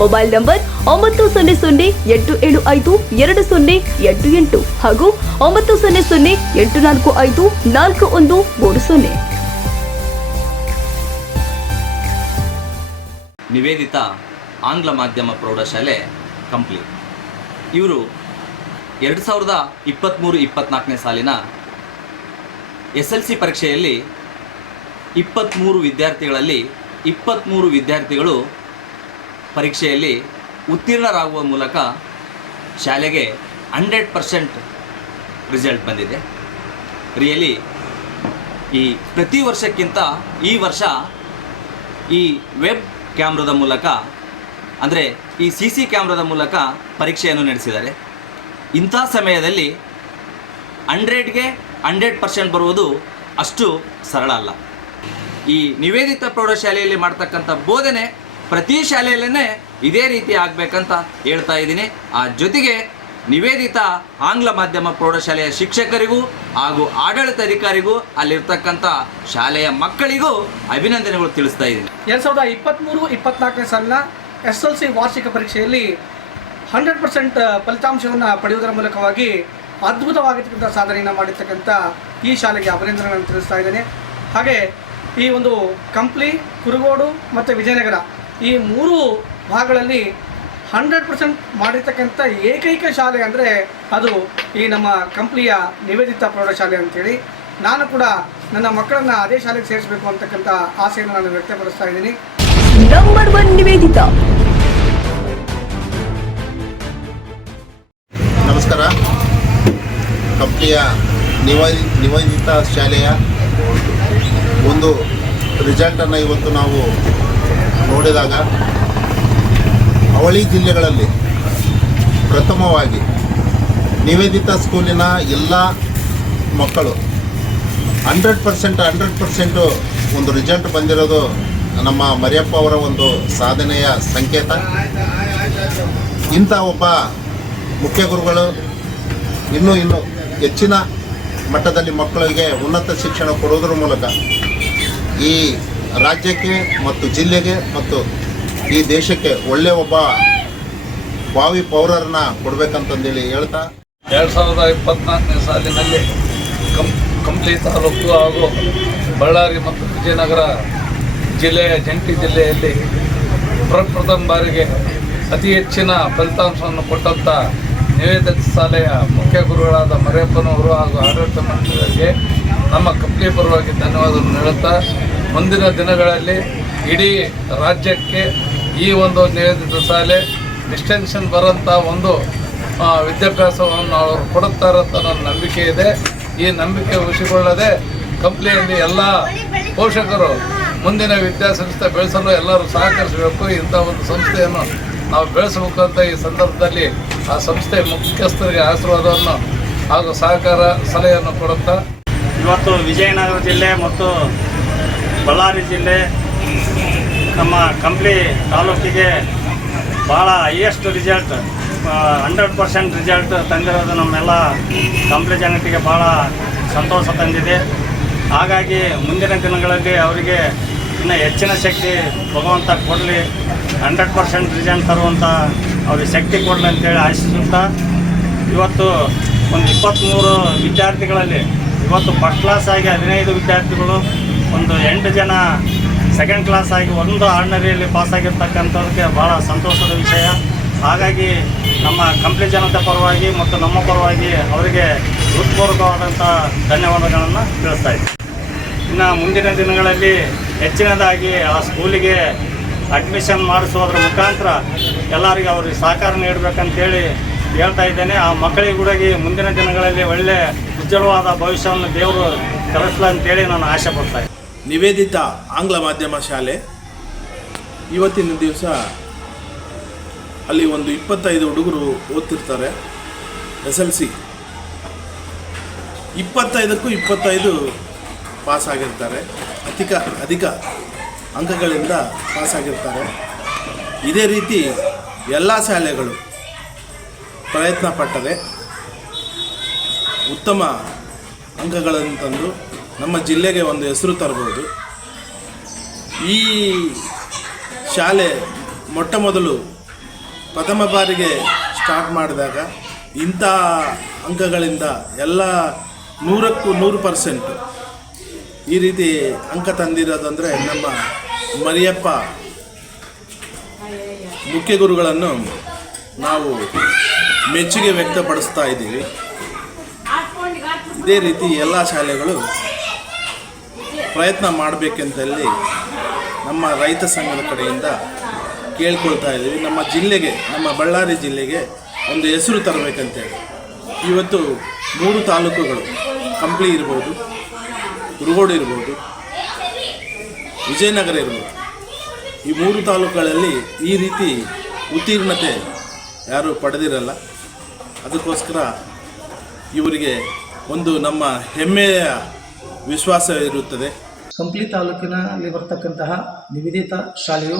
Mobile number 9008752088 ಹಾಗೂ 9008454130. ನಿವೇದಿತ ಆಂಗ್ಲ ಮಾಧ್ಯಮ ಪ್ರೌಢಶಾಲೆ ಕಂಪ್ಲಿ ಇವರು 2023-24ನೇ ಸಾಲಿನ SLC ಪರೀಕ್ಷೆಯಲ್ಲಿ 23 ವಿದ್ಯಾರ್ಥಿಗಳಲ್ಲಿ 23 ವಿದ್ಯಾರ್ಥಿಗಳು ಪರೀಕ್ಷೆಯಲ್ಲಿ ಉತ್ತೀರ್ಣರಾಗುವ ಮೂಲಕ ಶಾಲೆಗೆ 100% ರಿಸಲ್ಟ್ ಬಂದಿದೆ. ರಿಯಲಿ ಈ ಪ್ರತಿ ವರ್ಷಕ್ಕಿಂತ ಈ ವರ್ಷ ಈ ವೆಬ್ ಕ್ಯಾಮ್ರಾದ ಮೂಲಕ, ಅಂದರೆ ಈ CC ಕ್ಯಾಮ್ರಾದ ಮೂಲಕ ಪರೀಕ್ಷೆಯನ್ನು ನಡೆಸಿದ್ದಾರೆ. ಇಂಥ ಸಮಯದಲ್ಲಿ 100ಗೆ 100% ಬರುವುದು ಅಷ್ಟು ಸರಳ ಅಲ್ಲ. ಈ ನಿವೇದಿತ ಪ್ರೌಢಶಾಲೆಯಲ್ಲಿ ಮಾಡ್ತಕ್ಕಂಥ ಬೋಧನೆ ಪ್ರತಿ ಶಾಲೆಯಲ್ಲೇ ಇದೇ ರೀತಿ ಆಗಬೇಕಂತ ಹೇಳ್ತಾ ಇದ್ದೀನಿ. ಆ ಜೊತೆಗೆ ನಿವೇದಿತ ಆಂಗ್ಲ ಮಾಧ್ಯಮ ಪ್ರೌಢಶಾಲೆಯ ಶಿಕ್ಷಕರಿಗೂ ಹಾಗೂ ಆಡಳಿತಾಧಿಕಾರಿಗೂ ಅಲ್ಲಿರ್ತಕ್ಕಂಥ ಶಾಲೆಯ ಮಕ್ಕಳಿಗೂ ಅಭಿನಂದನೆಗಳು ತಿಳಿಸ್ತಾ ಇದ್ದೀನಿ. 2023-24ನೇ ಸಾಲಿನ SLC ವಾರ್ಷಿಕ ಪರೀಕ್ಷೆಯಲ್ಲಿ 100% ಫಲಿತಾಂಶವನ್ನು ಪಡೆಯುವುದರ ಮೂಲಕವಾಗಿ ಅದ್ಭುತವಾಗಿರ್ತಕ್ಕಂಥ ಸಾಧನೆಯನ್ನು ಮಾಡಿರ್ತಕ್ಕಂಥ ಈ ಶಾಲೆಗೆ ಅಭಿನಂದನೆಗಳನ್ನು ತಿಳಿಸ್ತಾ ಇದ್ದೇನೆ. ಹಾಗೆ ಈ ಒಂದು ಕಂಪ್ಲಿ, ಕುರುಗೋಡು ಮತ್ತು ವಿಜಯನಗರ ಈ 3 ಭಾಗಗಳಲ್ಲಿ 100% ಮಾಡಿರ್ತಕ್ಕಂಥ ಏಕೈಕ ಶಾಲೆ ಅಂದರೆ ಅದು ಈ ನಮ್ಮ ಕಂಪ್ಲಿಯ ನಿವೇದಿತ ಪ್ರೌಢಶಾಲೆ ಅಂತೇಳಿ. ನಾನು ಕೂಡ ನನ್ನ ಮಕ್ಕಳನ್ನು ಅದೇ ಶಾಲೆಗೆ ಸೇರಿಸಬೇಕು ಅಂತಕ್ಕಂಥ ಆಸೆಯನ್ನು ನಾನು ವ್ಯಕ್ತಪಡಿಸ್ತಾ ಇದ್ದೀನಿ. ನಂಬರ್ 1 ನಿವೇದಿತ. ನಮಸ್ಕಾರ. ಕಂಪ್ಲಿಯ ನಿವೇದಿತ ಶಾಲೆಯ ಒಂದು ರಿಸಲ್ಟನ್ನು ಇವತ್ತು ನಾವು ನೋಡಿದಾಗ ಅವಳಿ ಜಿಲ್ಲೆಗಳಲ್ಲಿ ಪ್ರಥಮವಾಗಿ ನಿವೇದಿತ ಸ್ಕೂಲಿನ ಎಲ್ಲ ಮಕ್ಕಳು 100% ಒಂದು ರಿಸಲ್ಟ್ ಬಂದಿರೋದು ನಮ್ಮ ಮರಿಯಪ್ಪ ಅವರ ಒಂದು ಸಾಧನೆಯ ಸಂಕೇತ. ಇಂಥ ಒಬ್ಬ ಮುಖ್ಯ ಗುರುಗಳು ಇನ್ನೂ ಹೆಚ್ಚಿನ ಮಟ್ಟದಲ್ಲಿ ಮಕ್ಕಳಿಗೆ ಉನ್ನತ ಶಿಕ್ಷಣ ಕೊಡೋದ್ರ ಮೂಲಕ ಈ ರಾಜ್ಯಕ್ಕೆ ಮತ್ತು ಜಿಲ್ಲೆಗೆ ಮತ್ತು ಈ ದೇಶಕ್ಕೆ ಒಳ್ಳೆಯ ಒಬ್ಬ ಭಾವಿ ಪೌರರನ್ನ ಕೊಡಬೇಕಂತಂದೇಳಿ ಹೇಳ್ತಾ 2024ನೇ ಸಾಲಿನಲ್ಲಿ ಕಂಪ್ಲಿ ತಾಲೂಕು ಹಾಗೂ ಬಳ್ಳಾರಿ ಮತ್ತು ವಿಜಯನಗರ ಜಿಲ್ಲೆಯ ಜಂಟಿ ಜಿಲ್ಲೆಯಲ್ಲಿ ಪ್ರಥಮ ಬಾರಿಗೆ ಅತಿ ಹೆಚ್ಚಿನ ಫಲಿತಾಂಶವನ್ನು ಕೊಟ್ಟಂಥ ನಿವೇದಿತ ಶಾಲೆಯ ಮುಖ್ಯ ಗುರುಗಳಾದ ಮರಿಯಪ್ಪನವರು ಹಾಗೂ ಆಡಳಿತ ಮಂಡಳಿಗೆ ನಮ್ಮ ಕಂಪ್ಲಿ ಪರವಾಗಿ ಧನ್ಯವಾದವನ್ನು ಹೇಳುತ್ತಾ, ಮುಂದಿನ ದಿನಗಳಲ್ಲಿ ಇಡೀ ರಾಜ್ಯಕ್ಕೆ ಈ ಒಂದು ನಿವೇದಿತ ಶಾಲೆ ಡಿಸ್ಟಿಂಕ್ಷನ್ ಬರೋಂಥ ಒಂದು ವಿದ್ಯಾಭ್ಯಾಸವನ್ನು ಅವರು ಕೊಡುತ್ತಾರೆ ಅಂತ ನನ್ನ ನಂಬಿಕೆ ಇದೆ. ಈ ನಂಬಿಕೆ ಉಳಿಸಿಕೊಳ್ಳದೆ ಕಂಪ್ನಿಯಲ್ಲಿ ಎಲ್ಲ ಪೋಷಕರು ಮುಂದಿನ ವಿದ್ಯಾಸಂಸ್ಥೆ ಬೆಳೆಸಲು ಎಲ್ಲರೂ ಸಹಕರಿಸಬೇಕು. ಇಂಥ ಒಂದು ಸಂಸ್ಥೆಯನ್ನು ನಾವು ಬೆಳೆಸಬೇಕು ಅಂತ ಈ ಸಂದರ್ಭದಲ್ಲಿ ಆ ಸಂಸ್ಥೆ ಮುಖ್ಯಸ್ಥರಿಗೆ ಆಶೀರ್ವಾದವನ್ನು ಹಾಗೂ ಸಹಕಾರ ಸಲಹೆಯನ್ನು ಕೊಡುತ್ತಾ, ಇವತ್ತು ವಿಜಯನಗರ ಜಿಲ್ಲೆ ಮತ್ತು ಬಳ್ಳಾರಿ ಜಿಲ್ಲೆ ನಮ್ಮ ಕಂಪ್ಲಿ ತಾಲೂಕಿಗೆ ಭಾಳ ಹೈಯೆಸ್ಟ್ ರಿಸಲ್ಟ್ 100% ರಿಸಲ್ಟ್ ತಂದಿರೋದು ನಮ್ಮೆಲ್ಲ ಕಂಪ್ಲಿ ಜನತೆಗೆ ಭಾಳ ಸಂತೋಷ ತಂದಿದೆ. ಹಾಗಾಗಿ ಮುಂದಿನ ದಿನಗಳಲ್ಲಿ ಅವರಿಗೆ ಇನ್ನು ಹೆಚ್ಚಿನ ಶಕ್ತಿ ಭಗವಂತ ಕೊಡಲಿ, 100% ರಿಸಲ್ಟ್ ತರುವಂಥ ಅವ್ರಿಗೆ ಶಕ್ತಿ ಕೊಡಲಿ ಅಂತೇಳಿ ಆಶಿಸುತ್ತಾ, ಇವತ್ತು ಒಂದು 23 ವಿದ್ಯಾರ್ಥಿಗಳಲ್ಲಿ ಇವತ್ತು ಫಸ್ಟ್ ಕ್ಲಾಸ್ ಆಗಿ 15 ವಿದ್ಯಾರ್ಥಿಗಳು, ಒಂದು 8 ಜನ ಸೆಕೆಂಡ್ ಕ್ಲಾಸ್ ಆಗಿ ಒಂದು ಆರ್ಡಿನರಿಯಲ್ಲಿ ಪಾಸಾಗಿರ್ತಕ್ಕಂಥದಕ್ಕೆ ಭಾಳ ಸಂತೋಷದ ವಿಷಯ. ಹಾಗಾಗಿ ನಮ್ಮ ಕಂಪ್ಲಿ ಜನತೆ ಪರವಾಗಿ ಮತ್ತು ನಮ್ಮ ಪರವಾಗಿ ಅವರಿಗೆ ಹೃತ್ಪೂರ್ವಕವಾದಂಥ ಧನ್ಯವಾದಗಳನ್ನು ತಿಳಿಸ್ತಾ ಇದ್ದೀನಿ. ಇನ್ನು ಮುಂದಿನ ದಿನಗಳಲ್ಲಿ ಹೆಚ್ಚಿನದಾಗಿ ಆ ಸ್ಕೂಲಿಗೆ ಅಡ್ಮಿಷನ್ ಮಾಡಿಸೋದ್ರ ಮುಖಾಂತರ ಎಲ್ಲರಿಗೂ ಅವ್ರಿಗೆ ಸಹಕಾರ ನೀಡಬೇಕಂತೇಳಿ ಹೇಳ್ತಾ ಇದ್ದೇನೆ. ಆ ಮಕ್ಕಳಿಗೆ ಕೂಡ ಮುಂದಿನ ದಿನಗಳಲ್ಲಿ ಒಳ್ಳೆಯ ಉಜ್ವಲವಾದ ಭವಿಷ್ಯವನ್ನು ದೇವರು ಕಲಿಸಲಿ ಅಂತೇಳಿ ನಾನು ಆಶೆ ಪಡ್ತಾ ಇದ್ದೀನಿ. ನಿವೇದಿತ ಆಂಗ್ಲ ಮಾಧ್ಯಮ ಶಾಲೆ ಇವತ್ತಿನ ದಿವಸ ಅಲ್ಲಿ ಒಂದು 25 ಹುಡುಗರು ಓದ್ತಿರ್ತಾರೆ. SLC 25ಕ್ಕೂ 25 ಪಾಸಾಗಿರ್ತಾರೆ. ಅಧಿಕ ಅಂಕಗಳಿಂದ ಪಾಸಾಗಿರ್ತಾರೆ. ಇದೇ ರೀತಿ ಎಲ್ಲ ಶಾಲೆಗಳು ಪ್ರಯತ್ನ ಪಟ್ಟರೆ ಉತ್ತಮ ಅಂಕಗಳನ್ನು ತಂದು ನಮ್ಮ ಜಿಲ್ಲೆಗೆ ಒಂದು ಹೆಸರು ತರಬಹುದು. ಈ ಶಾಲೆ ಮೊಟ್ಟ ಮೊದಲು ಪ್ರಥಮ ಬಾರಿಗೆ ಸ್ಟಾರ್ಟ್ ಮಾಡಿದಾಗ ಇಂಥ ಅಂಕಗಳಿಂದ ಎಲ್ಲ 100ಕ್ಕೂ 100% ಈ ರೀತಿ ಅಂಕ ತಂದಿರೋದಂದರೆ ನಮ್ಮ ಮರಿಯಪ್ಪ ಮುಖ್ಯ ಗುರುಗಳನ್ನು ನಾವು ಮೆಚ್ಚುಗೆ ವ್ಯಕ್ತಪಡಿಸ್ತಾ ಇದ್ದೀವಿ. ಇದೇ ರೀತಿ ಎಲ್ಲ ಶಾಲೆಗಳು ಪ್ರಯತ್ನ ಮಾಡಬೇಕೆಂತಲ್ಲಿ ನಮ್ಮ ರೈತ ಸಂಘದ ಕಡೆಯಿಂದ ಕೇಳ್ಕೊಳ್ತಾ ಇದ್ದೀವಿ. ನಮ್ಮ ಜಿಲ್ಲೆಗೆ, ನಮ್ಮ ಬಳ್ಳಾರಿ ಜಿಲ್ಲೆಗೆ ಒಂದು ಹೆಸರು ತರಬೇಕಂತೇಳಿ ಇವತ್ತು 3 ತಾಲೂಕುಗಳು, ಕಂಪ್ಲಿ ಇರ್ಬೋದು, ಕುರುಗೋಡು ಇರ್ಬೋದು, ವಿಜಯನಗರ ಇರ್ಬೋದು, ಈ 3 ತಾಲೂಕುಗಳಲ್ಲಿ ಈ ರೀತಿ ಉತ್ತೀರ್ಣತೆ ಯಾರೂ ಪಡೆದಿರಲ್ಲ. ಅದಕ್ಕೋಸ್ಕರ ಇವರಿಗೆ ಒಂದು ನಮ್ಮ ಹೆಮ್ಮೆಯ ವಿಶ್ವಾಸ ಇರುತ್ತದೆ. ಕಂಪ್ಲಿ ತಾಲೂಕಿನಲ್ಲಿ ಬರ್ತಕ್ಕಂತಹ ನಿವೇದಿತ ಶಾಲೆಯು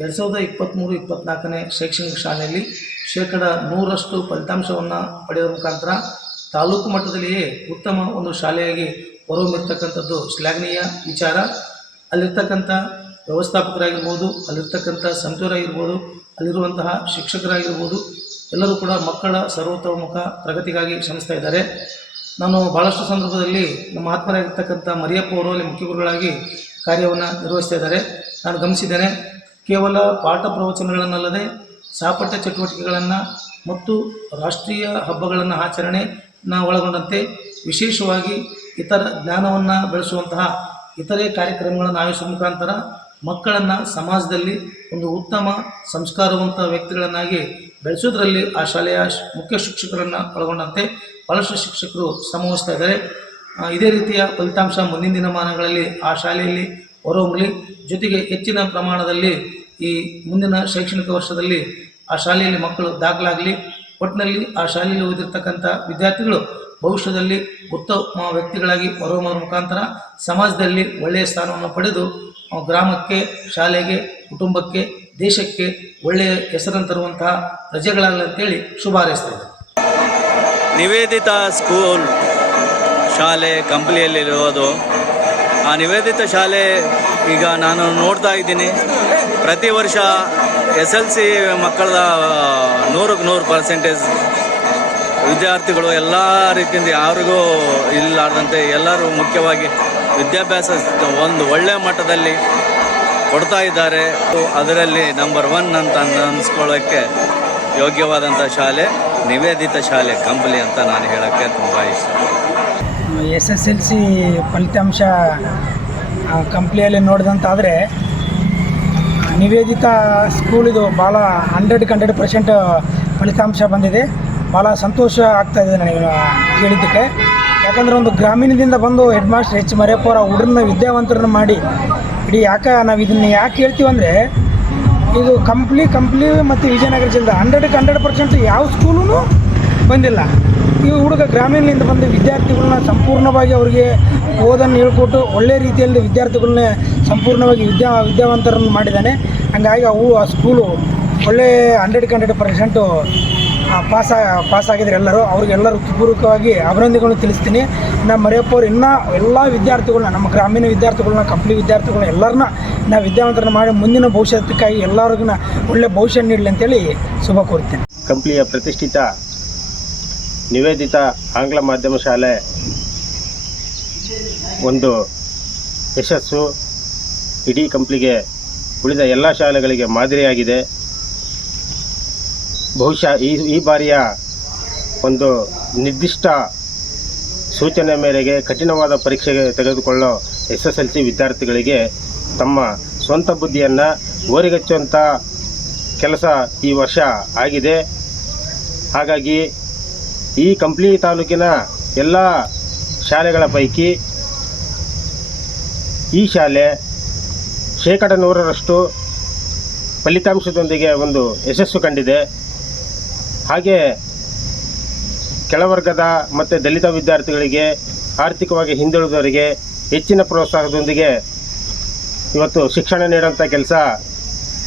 2023-24ನೇ ಶೈಕ್ಷಣಿಕ ಶಾಲೆಯಲ್ಲಿ 100% ಫಲಿತಾಂಶವನ್ನು ಪಡೆಯುವ ಮುಖಾಂತರ ತಾಲೂಕು ಮಟ್ಟದಲ್ಲಿಯೇ ಉತ್ತಮ ಒಂದು ಶಾಲೆಯಾಗಿ ಹೊರಹೊಮ್ಮಿರ್ತಕ್ಕಂಥದ್ದು ಶ್ಲಾಘನೀಯ ವಿಚಾರ. ಅಲ್ಲಿರ್ತಕ್ಕಂಥ ವ್ಯವಸ್ಥಾಪಕರಾಗಿರ್ಬೋದು, ಅಲ್ಲಿರ್ತಕ್ಕಂಥ ಸಂತೋರಾಗಿರ್ಬೋದು, ಅಲ್ಲಿರುವಂತಹ ಶಿಕ್ಷಕರಾಗಿರ್ಬೋದು, ಎಲ್ಲರೂ ಕೂಡ ಮಕ್ಕಳ ಸರ್ವತೋಮುಖ ಪ್ರಗತಿಗಾಗಿ ಶ್ರಮಿಸ್ತಾ ಇದ್ದಾರೆ. ನಾನು ಭಾಳಷ್ಟು ಸಂದರ್ಭದಲ್ಲಿ ನಮ್ಮ ಆತ್ಮರಾಗಿರ್ತಕ್ಕಂಥ ಮರಿಯಪ್ಪ ಅವರು ಅಲ್ಲಿ ಮುಖ್ಯ ಗುರುಗಳಾಗಿ ಕಾರ್ಯವನ್ನು ನಿರ್ವಹಿಸ್ತಾ ಇದ್ದಾರೆ. ನಾನು ಗಮನಿಸಿದ್ದೇನೆ, ಕೇವಲ ಪಾಠ ಪ್ರವಚನಗಳನ್ನಲ್ಲದೆ ಸಹಪಾಠ್ಯ ಚಟುವಟಿಕೆಗಳನ್ನು ಮತ್ತು ರಾಷ್ಟ್ರೀಯ ಹಬ್ಬಗಳನ್ನು ಆಚರಣೆನ ಒಳಗೊಂಡಂತೆ ವಿಶೇಷವಾಗಿ ಇತರ ಜ್ಞಾನವನ್ನು ಬೆಳೆಸುವಂತಹ ಇತರೆ ಕಾರ್ಯಕ್ರಮಗಳನ್ನು ಆಯೋಜಿಸುವ ಮುಖಾಂತರ ಮಕ್ಕಳನ್ನು ಸಮಾಜದಲ್ಲಿ ಒಂದು ಉತ್ತಮ ಸಂಸ್ಕಾರವಂತ ವ್ಯಕ್ತಿಗಳನ್ನಾಗಿ ಬೆಳೆಸೋದ್ರಲ್ಲಿ ಆ ಶಾಲೆಯ ಮುಖ್ಯ ಶಿಕ್ಷಕರನ್ನು ಒಳಗೊಂಡಂತೆ ಭಾಳಷ್ಟು ಶಿಕ್ಷಕರು ಶ್ರಮವಹಿಸ್ತಾ ಇದ್ದಾರೆ. ಇದೇ ರೀತಿಯ ಫಲಿತಾಂಶ ಮುಂದಿನ ದಿನಮಾನಗಳಲ್ಲಿ ಆ ಶಾಲೆಯಲ್ಲಿ ಹೊರಹೊಮ್ಮಲಿ, ಜೊತೆಗೆ ಹೆಚ್ಚಿನ ಪ್ರಮಾಣದಲ್ಲಿ ಈ ಮುಂದಿನ ಶೈಕ್ಷಣಿಕ ವರ್ಷದಲ್ಲಿ ಆ ಶಾಲೆಯಲ್ಲಿ ಮಕ್ಕಳು ದಾಖಲಾಗಲಿ. ಒಟ್ಟಿನಲ್ಲಿ ಆ ಶಾಲೆಯಲ್ಲಿ ಓದಿರ್ತಕ್ಕಂಥ ವಿದ್ಯಾರ್ಥಿಗಳು ಭವಿಷ್ಯದಲ್ಲಿ ಉತ್ತಮ ವ್ಯಕ್ತಿಗಳಾಗಿ ಹೊರಹೊಮ್ಮುವ ಮುಖಾಂತರ ಸಮಾಜದಲ್ಲಿ ಒಳ್ಳೆಯ ಸ್ಥಾನವನ್ನು ಪಡೆದು ಗ್ರಾಮಕ್ಕೆ, ಶಾಲೆಗೆ, ಕುಟುಂಬಕ್ಕೆ, ದೇಶಕ್ಕೆ ಒಳ್ಳೆಯ ಹೆಸರನ್ನು ತರುವಂತಹ ಪ್ರಜೆಗಳಾಗಲಿ ಅಂತೇಳಿ ಶುಭ ಹಾರೈಸ್ತಾ ಇದ್ದಾರೆ. ನಿವೇದಿತಾ ಸ್ಕೂಲ್ ಶಾಲೆ ಕಂಪ್ಲಿಯಲ್ಲಿರೋದು. ಆ ನಿವೇದಿತ ಶಾಲೆ ಈಗ ನಾನು ನೋಡ್ತಾ ಇದ್ದೀನಿ, ಪ್ರತಿ ವರ್ಷ SLC ಮಕ್ಕಳ 100% ವಿದ್ಯಾರ್ಥಿಗಳು ಎಲ್ಲ ರೀತಿಯಿಂದ ಯಾರಿಗೂ ಇಲ್ಲಾರ್ದಂತೆ ಎಲ್ಲರೂ ಮುಖ್ಯವಾಗಿ ವಿದ್ಯಾಭ್ಯಾಸ ಒಂದು ಒಳ್ಳೆಯ ಮಟ್ಟದಲ್ಲಿ ಕೊಡ್ತಾ ಇದ್ದಾರೆ. ಅದರಲ್ಲಿ ನಂಬರ್ 1 ಅಂತ ಅನ್ನಿಸ್ಕೊಳ್ಳೋಕ್ಕೆ ಯೋಗ್ಯವಾದಂಥ ಶಾಲೆ ನಿವೇದಿತ ಶಾಲೆ ಕಂಪ್ಲಿ ಅಂತ ನಾನು ಹೇಳೋಕ್ಕೆ ತುಂಬ ಇಷ್ಟ. SSLC ಫಲಿತಾಂಶ ಕಂಪ್ಲಿಯಲ್ಲಿ ನೋಡಿದಂತಾದರೆ ನಿವೇದಿತ ಸ್ಕೂಲಿದು ಭಾಳ 100% ಫಲಿತಾಂಶ ಬಂದಿದೆ. ಭಾಳ ಸಂತೋಷ ಆಗ್ತಾಯಿದೆ ನನಗೆ ಕೇಳಿದ್ದಕ್ಕೆ. ಯಾಕಂದರೆ ಒಂದು ಗ್ರಾಮೀಣದಿಂದ ಬಂದು ಹೆಡ್ ಮಾಸ್ಟರ್ H. ಮರಿಯಪ್ಪ ಅವರ ಹುಡುಗರನ್ನ ವಿದ್ಯಾವಂತರನ್ನು ಮಾಡಿ ಇಡೀ ನಾವು ಇದನ್ನು ಯಾಕೆ ಹೇಳ್ತೀವಿ ಅಂದರೆ, ಇದು ಕಂಪ್ಲಿ ಮತ್ತು ವಿಜಯನಗರ ಜಿಲ್ಲೆ 100% ಯಾವ ಸ್ಕೂಲೂ ಬಂದಿಲ್ಲ. ಈ ಹುಡುಗ ಗ್ರಾಮೀಣದಿಂದ ಬಂದ ವಿದ್ಯಾರ್ಥಿಗಳನ್ನ ಸಂಪೂರ್ಣವಾಗಿ ಅವರಿಗೆ ಓದನ್ನು ಹೇಳ್ಕೊಟ್ಟು ಒಳ್ಳೆಯ ರೀತಿಯಲ್ಲಿ ವಿದ್ಯಾರ್ಥಿಗಳನ್ನ ಸಂಪೂರ್ಣವಾಗಿ ವಿದ್ಯಾವಂತರನ್ನು ಮಾಡಿದ್ದಾನೆ. ಹಂಗಾಗಿ ಆ ಸ್ಕೂಲು ಒಳ್ಳೆಯ 100% ಪಾಸಾಗಿದ್ದಾರೆ ಎಲ್ಲರೂ. ಅವ್ರಿಗೆಲ್ಲರೂ ಪೂರ್ವಕವಾಗಿ ಅಭಿನಂದನೆಗಳನ್ನು ತಿಳಿಸ್ತೀನಿ. ನಮ್ಮ ಮರಿಯಪ್ಪ ಅವರು ಇನ್ನೂ ಎಲ್ಲ ವಿದ್ಯಾರ್ಥಿಗಳನ್ನ, ನಮ್ಮ ಗ್ರಾಮೀಣ ವಿದ್ಯಾರ್ಥಿಗಳನ್ನ, ಕಂಪ್ಲಿ ವಿದ್ಯಾರ್ಥಿಗಳನ್ನ ಎಲ್ಲರನ್ನ ನಾವು ವಿದ್ಯಾವಂತರನ್ನ ಮಾಡಿ ಮುಂದಿನ ಭವಿಷ್ಯಕ್ಕಾಗಿ ಎಲ್ಲರಿಗೂ ಒಳ್ಳೆಯ ಭವಿಷ್ಯ ನೀಡಲಿ ಅಂತೇಳಿ ಶುಭ ಕೋರ್ತೇನೆ. ಕಂಪ್ಲಿಯ ಪ್ರತಿಷ್ಠಿತ ನಿವೇದಿತ ಆಂಗ್ಲ ಮಾಧ್ಯಮ ಶಾಲೆ ಒಂದು ಯಶಸ್ಸು ಇಡೀ ಕಂಪ್ಲಿಗೆ, ಉಳಿದ ಎಲ್ಲ ಶಾಲೆಗಳಿಗೆ ಮಾದರಿಯಾಗಿದೆ. ಬಹುಶಃ ಈ ಬಾರಿಯ ಒಂದು ನಿರ್ದಿಷ್ಟ ಸೂಚನೆ ಮೇರೆಗೆ ಕಠಿಣವಾದ ಪರೀಕ್ಷೆಗೆ ತೆಗೆದುಕೊಳ್ಳೋ SSLC ವಿದ್ಯಾರ್ಥಿಗಳಿಗೆ ತಮ್ಮ ಸ್ವಂತ ಬುದ್ಧಿಯನ್ನು ಓರಿಗಚ್ಚುವಂಥ ಕೆಲಸ ಈ ವರ್ಷ ಆಗಿದೆ. ಹಾಗಾಗಿ ಈ ಕಂಪ್ಲಿ ತಾಲೂಕಿನ ಎಲ್ಲ ಶಾಲೆಗಳ ಪೈಕಿ ಈ ಶಾಲೆ 100% ಫಲಿತಾಂಶದೊಂದಿಗೆ ಒಂದು ಯಶಸ್ಸು ಕಂಡಿದೆ. ಹಾಗೆ ಕೆಳವರ್ಗದ ಮತ್ತು ದಲಿತ ವಿದ್ಯಾರ್ಥಿಗಳಿಗೆ, ಆರ್ಥಿಕವಾಗಿ ಹಿಂದುಳಿದವರಿಗೆ ಹೆಚ್ಚಿನ ಪ್ರೋತ್ಸಾಹದೊಂದಿಗೆ ಇವತ್ತು ಶಿಕ್ಷಣ ನೀಡುವಂಥ ಕೆಲಸ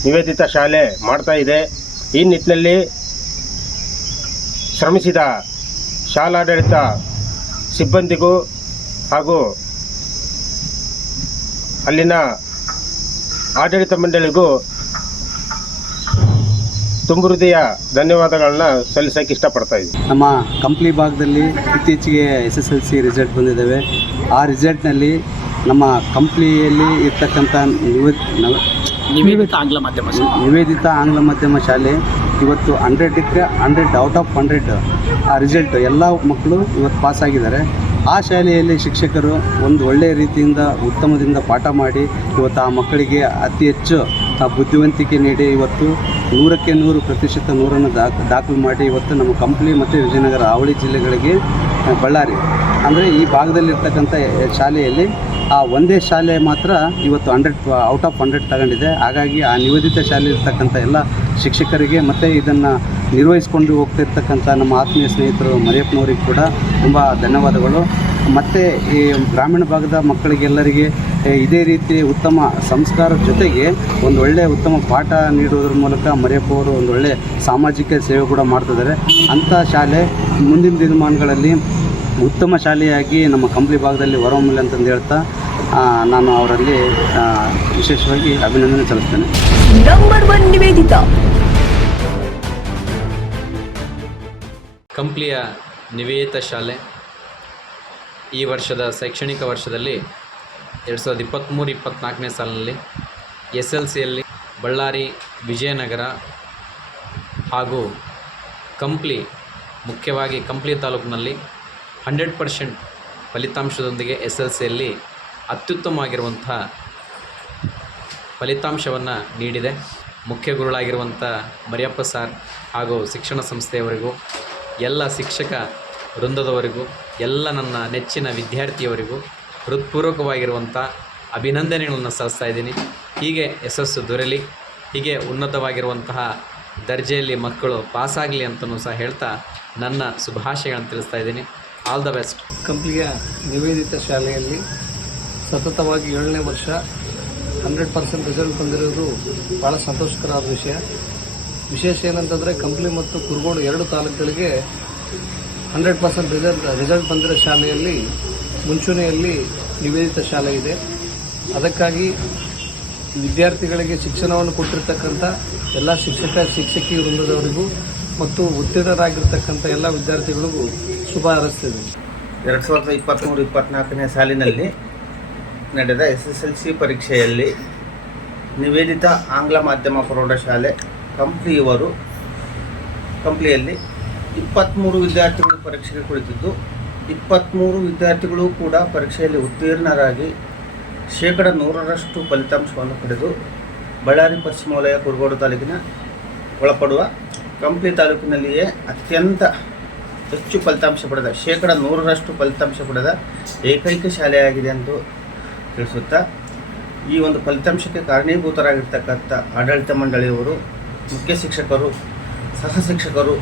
ನಿವೇದಿತ ಶಾಲೆ ಮಾಡ್ತಾ ಇದೆ. ಈ ನಿಟ್ಟಿನಲ್ಲಿ ಶ್ರಮಿಸಿದ ಶಾಲಾಡಳಿತ ಸಿಬ್ಬಂದಿಗೂ ಹಾಗೂ ಅಲ್ಲಿನ ಆಡಳಿತ ಮಂಡಳಿಗೂ ತುಂಬ ಹೃದಯ ಧನ್ಯವಾದಗಳನ್ನ ಸಲ್ಲಿಸೋಕ್ಕೆ ಇಷ್ಟಪಡ್ತಾ ಇದ್ದೀವಿ. ನಮ್ಮ ಕಂಪ್ಲಿ ಭಾಗದಲ್ಲಿ ಇತ್ತೀಚೆಗೆ SSLC ರಿಸಲ್ಟ್ ಬಂದಿದ್ದಾವೆ. ಆ ರಿಸಲ್ಟ್ನಲ್ಲಿ ನಮ್ಮ ಕಂಪ್ಲಿಯಲ್ಲಿ ಇರ್ತಕ್ಕಂಥ ನಿವೇದಿತ ಆಂಗ್ಲ ಮಾಧ್ಯಮ ಶಾಲೆ ಇವತ್ತು 100ಕ್ಕೆ 100 ಔಟ್ ಆಫ್ 100 ಆ ರಿಸಲ್ಟ್ ಎಲ್ಲ ಮಕ್ಕಳು ಇವತ್ತು ಪಾಸಾಗಿದ್ದಾರೆ. ಆ ಶಾಲೆಯಲ್ಲಿ ಶಿಕ್ಷಕರು ಒಂದು ಒಳ್ಳೆಯ ರೀತಿಯಿಂದ ಉತ್ತಮದಿಂದ ಪಾಠ ಮಾಡಿ ಇವತ್ತು ಆ ಮಕ್ಕಳಿಗೆ ಅತಿ ಹೆಚ್ಚು ಬುದ್ಧಿವಂತಿಕೆ ನೀಡಿ ಇವತ್ತು 100ಕ್ಕೆ 100% 100ಅನ್ನು ದಾಖಲು ಮಾಡಿ ಇವತ್ತು ನಮ್ಮ ಕಂಪ್ಲಿ ಮತ್ತು ವಿಜಯನಗರ ಅವಳಿ ಜಿಲ್ಲೆಗಳಿಗೆ ಬಳ್ಳಾರಿ ಅಂದರೆ ಈ ಭಾಗದಲ್ಲಿರ್ತಕ್ಕಂಥ ಶಾಲೆಯಲ್ಲಿ ಆ ಒಂದೇ ಶಾಲೆ ಮಾತ್ರ ಇವತ್ತು 100 ಔಟ್ ಆಫ್ 100 ತಗೊಂಡಿದೆ. ಹಾಗಾಗಿ ಆ ನಿವೇದಿತ ಶಾಲೆ ಇರ್ತಕ್ಕಂಥ ಎಲ್ಲ ಶಿಕ್ಷಕರಿಗೆ ಮತ್ತು ಇದನ್ನು ನಿರ್ವಹಿಸ್ಕೊಂಡು ಹೋಗ್ತಿರ್ತಕ್ಕಂಥ ನಮ್ಮ ಆತ್ಮೀಯ ಸ್ನೇಹಿತರು ಮರಿಯಪ್ಪನವರಿಗೆ ಕೂಡ ತುಂಬ ಧನ್ಯವಾದಗಳು. ಮತ್ತು ಈ ಗ್ರಾಮೀಣ ಭಾಗದ ಮಕ್ಕಳಿಗೆಲ್ಲರಿಗೆ ಇದೇ ರೀತಿ ಉತ್ತಮ ಸಂಸ್ಕಾರ ಜೊತೆಗೆ ಒಂದು ಒಳ್ಳೆಯ ಉತ್ತಮ ಪಾಠ ನೀಡುವುದರ ಮೂಲಕ ಮರಿಯಪ್ಪ ಅವರು ಒಂದು ಒಳ್ಳೆಯ ಸಾಮಾಜಿಕ ಸೇವೆ ಕೂಡ ಮಾಡ್ತಿದ್ದಾರೆ. ಅಂಥ ಶಾಲೆ ಮುಂದಿನ ದಿನಮಾನಗಳಲ್ಲಿ ಉತ್ತಮ ಶಾಲೆಯಾಗಿ ನಮ್ಮ ಕಂಪ್ಲಿ ಭಾಗದಲ್ಲಿ ಹೊರಹೊಮ್ಮಲಿ ಅಂತಂದು ಹೇಳ್ತಾ ನಾನು ಅವರಲ್ಲಿ ವಿಶೇಷವಾಗಿ ಅಭಿನಂದನೆ ಸಲ್ಲಿಸ್ತೇನೆ. ನಂಬರ್ 1 ನಿವೇದಿತ ಕಂಪ್ಲಿಯ ನಿವೇದಿತ ಶಾಲೆ ಈ ವರ್ಷದ ಶೈಕ್ಷಣಿಕ ವರ್ಷದಲ್ಲಿ 2023-24ನೇ ಸಾಲಿನಲ್ಲಿ SLCಯಲ್ಲಿ ಬಳ್ಳಾರಿ, ವಿಜಯನಗರ ಹಾಗೂ ಕಂಪ್ಲಿ, ಮುಖ್ಯವಾಗಿ ಕಂಪ್ಲಿ ತಾಲೂಕಿನಲ್ಲಿ 100% ಫಲಿತಾಂಶದೊಂದಿಗೆ SLCಯಲ್ಲಿ ಅತ್ಯುತ್ತಮವಾಗಿರುವಂಥ ಫಲಿತಾಂಶವನ್ನು ನೀಡಿದೆ. ಮುಖ್ಯ ಗುರುಗಳಾಗಿರುವಂಥ ಮರಿಯಪ್ಪ ಸರ್ ಹಾಗೂ ಶಿಕ್ಷಣ ಸಂಸ್ಥೆಯವರಿಗೂ, ಎಲ್ಲ ಶಿಕ್ಷಕ ವೃಂದದವರಿಗೂ, ಎಲ್ಲ ನನ್ನ ನೆಚ್ಚಿನ ವಿದ್ಯಾರ್ಥಿಯವರಿಗೂ ಹೃತ್ಪೂರ್ವಕವಾಗಿರುವಂಥ ಅಭಿನಂದನೆಗಳನ್ನು ಸಲ್ಲಿಸ್ತಾ ಇದ್ದೀನಿ. ಹೀಗೆ ಯಶಸ್ಸು ದೊರೆಯಲಿ. ಹೀಗೆ ಉನ್ನತವಾಗಿರುವಂತಹ ದರ್ಜೆಯಲ್ಲಿ ಮಕ್ಕಳು ಪಾಸಾಗಲಿ ಅಂತಲೂ ಸಹ ಹೇಳ್ತಾ ನನ್ನ ಶುಭಾಶಯಗಳನ್ನು ತಿಳಿಸ್ತಾ ಇದ್ದೀನಿ. All the best. ಕಂಪ್ಲಿಯ ನಿವೇದಿತ ಶಾಲೆಯಲ್ಲಿ ಸತತವಾಗಿ 7ನೇ ವರ್ಷ 100% ರಿಸಲ್ಟ್ ಬಂದಿರೋದು ಭಾಳ ಸಂತೋಷಕರವಾದ ವಿಷಯ. ವಿಶೇಷ ಏನಂತಂದರೆ ಕಂಪ್ಲಿ ಮತ್ತು ಕುರುಗೋಡು 2 ತಾಲೂಕುಗಳಿಗೆ 100% ರಿಸಲ್ಟ್ ಬಂದಿರೋ ಶಾಲೆಯಲ್ಲಿ ಮುಂಚೂಣಿಯಲ್ಲಿ ನಿವೇದಿತ ಶಾಲೆ ಇದೆ. ಅದಕ್ಕಾಗಿ ವಿದ್ಯಾರ್ಥಿಗಳಿಗೆ ಶಿಕ್ಷಣವನ್ನು ಕೊಟ್ಟಿರ್ತಕ್ಕಂಥ ಎಲ್ಲ ಶಿಕ್ಷಕಿ ವೃಂದದವರಿಗೂ ಮತ್ತು ಉತ್ತೀರ್ಣರಾಗಿರ್ತಕ್ಕಂಥ ಎಲ್ಲ ವಿದ್ಯಾರ್ಥಿಗಳಿಗೂ ಶುಭ ಹಾರೈಸ್ತಿದ್ದೀನಿ. 2023-24ನೇ ಸಾಲಿನಲ್ಲಿ ನಡೆದ SSLC ಪರೀಕ್ಷೆಯಲ್ಲಿ ನಿವೇದಿತ ಆಂಗ್ಲ ಮಾಧ್ಯಮ ಪ್ರೌಢಶಾಲೆ ಕಂಪ್ಲಿಯಲ್ಲಿ 23 ವಿದ್ಯಾರ್ಥಿಗಳು ಪರೀಕ್ಷೆಗೆ ಕುಳಿತಿದ್ದು 23 ವಿದ್ಯಾರ್ಥಿಗಳು ಕೂಡ ಪರೀಕ್ಷೆಯಲ್ಲಿ ಉತ್ತೀರ್ಣರಾಗಿ 100% ಫಲಿತಾಂಶವನ್ನು ಪಡೆದು ಬಳ್ಳಾರಿ ಪಶ್ಚಿಮ ವಲಯ ಕುರುಗೋಡು ತಾಲೂಕಿನ ಒಳಪಡುವ ಕಂಪ್ಲಿ ತಾಲೂಕಿನಲ್ಲಿಯೇ ಅತ್ಯಂತ ಹೆಚ್ಚು ಫಲಿತಾಂಶ ಪಡೆದ 100% ಫಲಿತಾಂಶ ಪಡೆದ ಏಕೈಕ ಶಾಲೆಯಾಗಿದೆ ಎಂದು ತಿಳಿಸುತ್ತಾ, ಈ ಒಂದು ಫಲಿತಾಂಶಕ್ಕೆ ಕಾರಣೀಭೂತರಾಗಿರ್ತಕ್ಕಂಥ ಆಡಳಿತ ಮಂಡಳಿಯವರು, ಮುಖ್ಯ ಶಿಕ್ಷಕರು, ಸಹ ಶಿಕ್ಷಕರು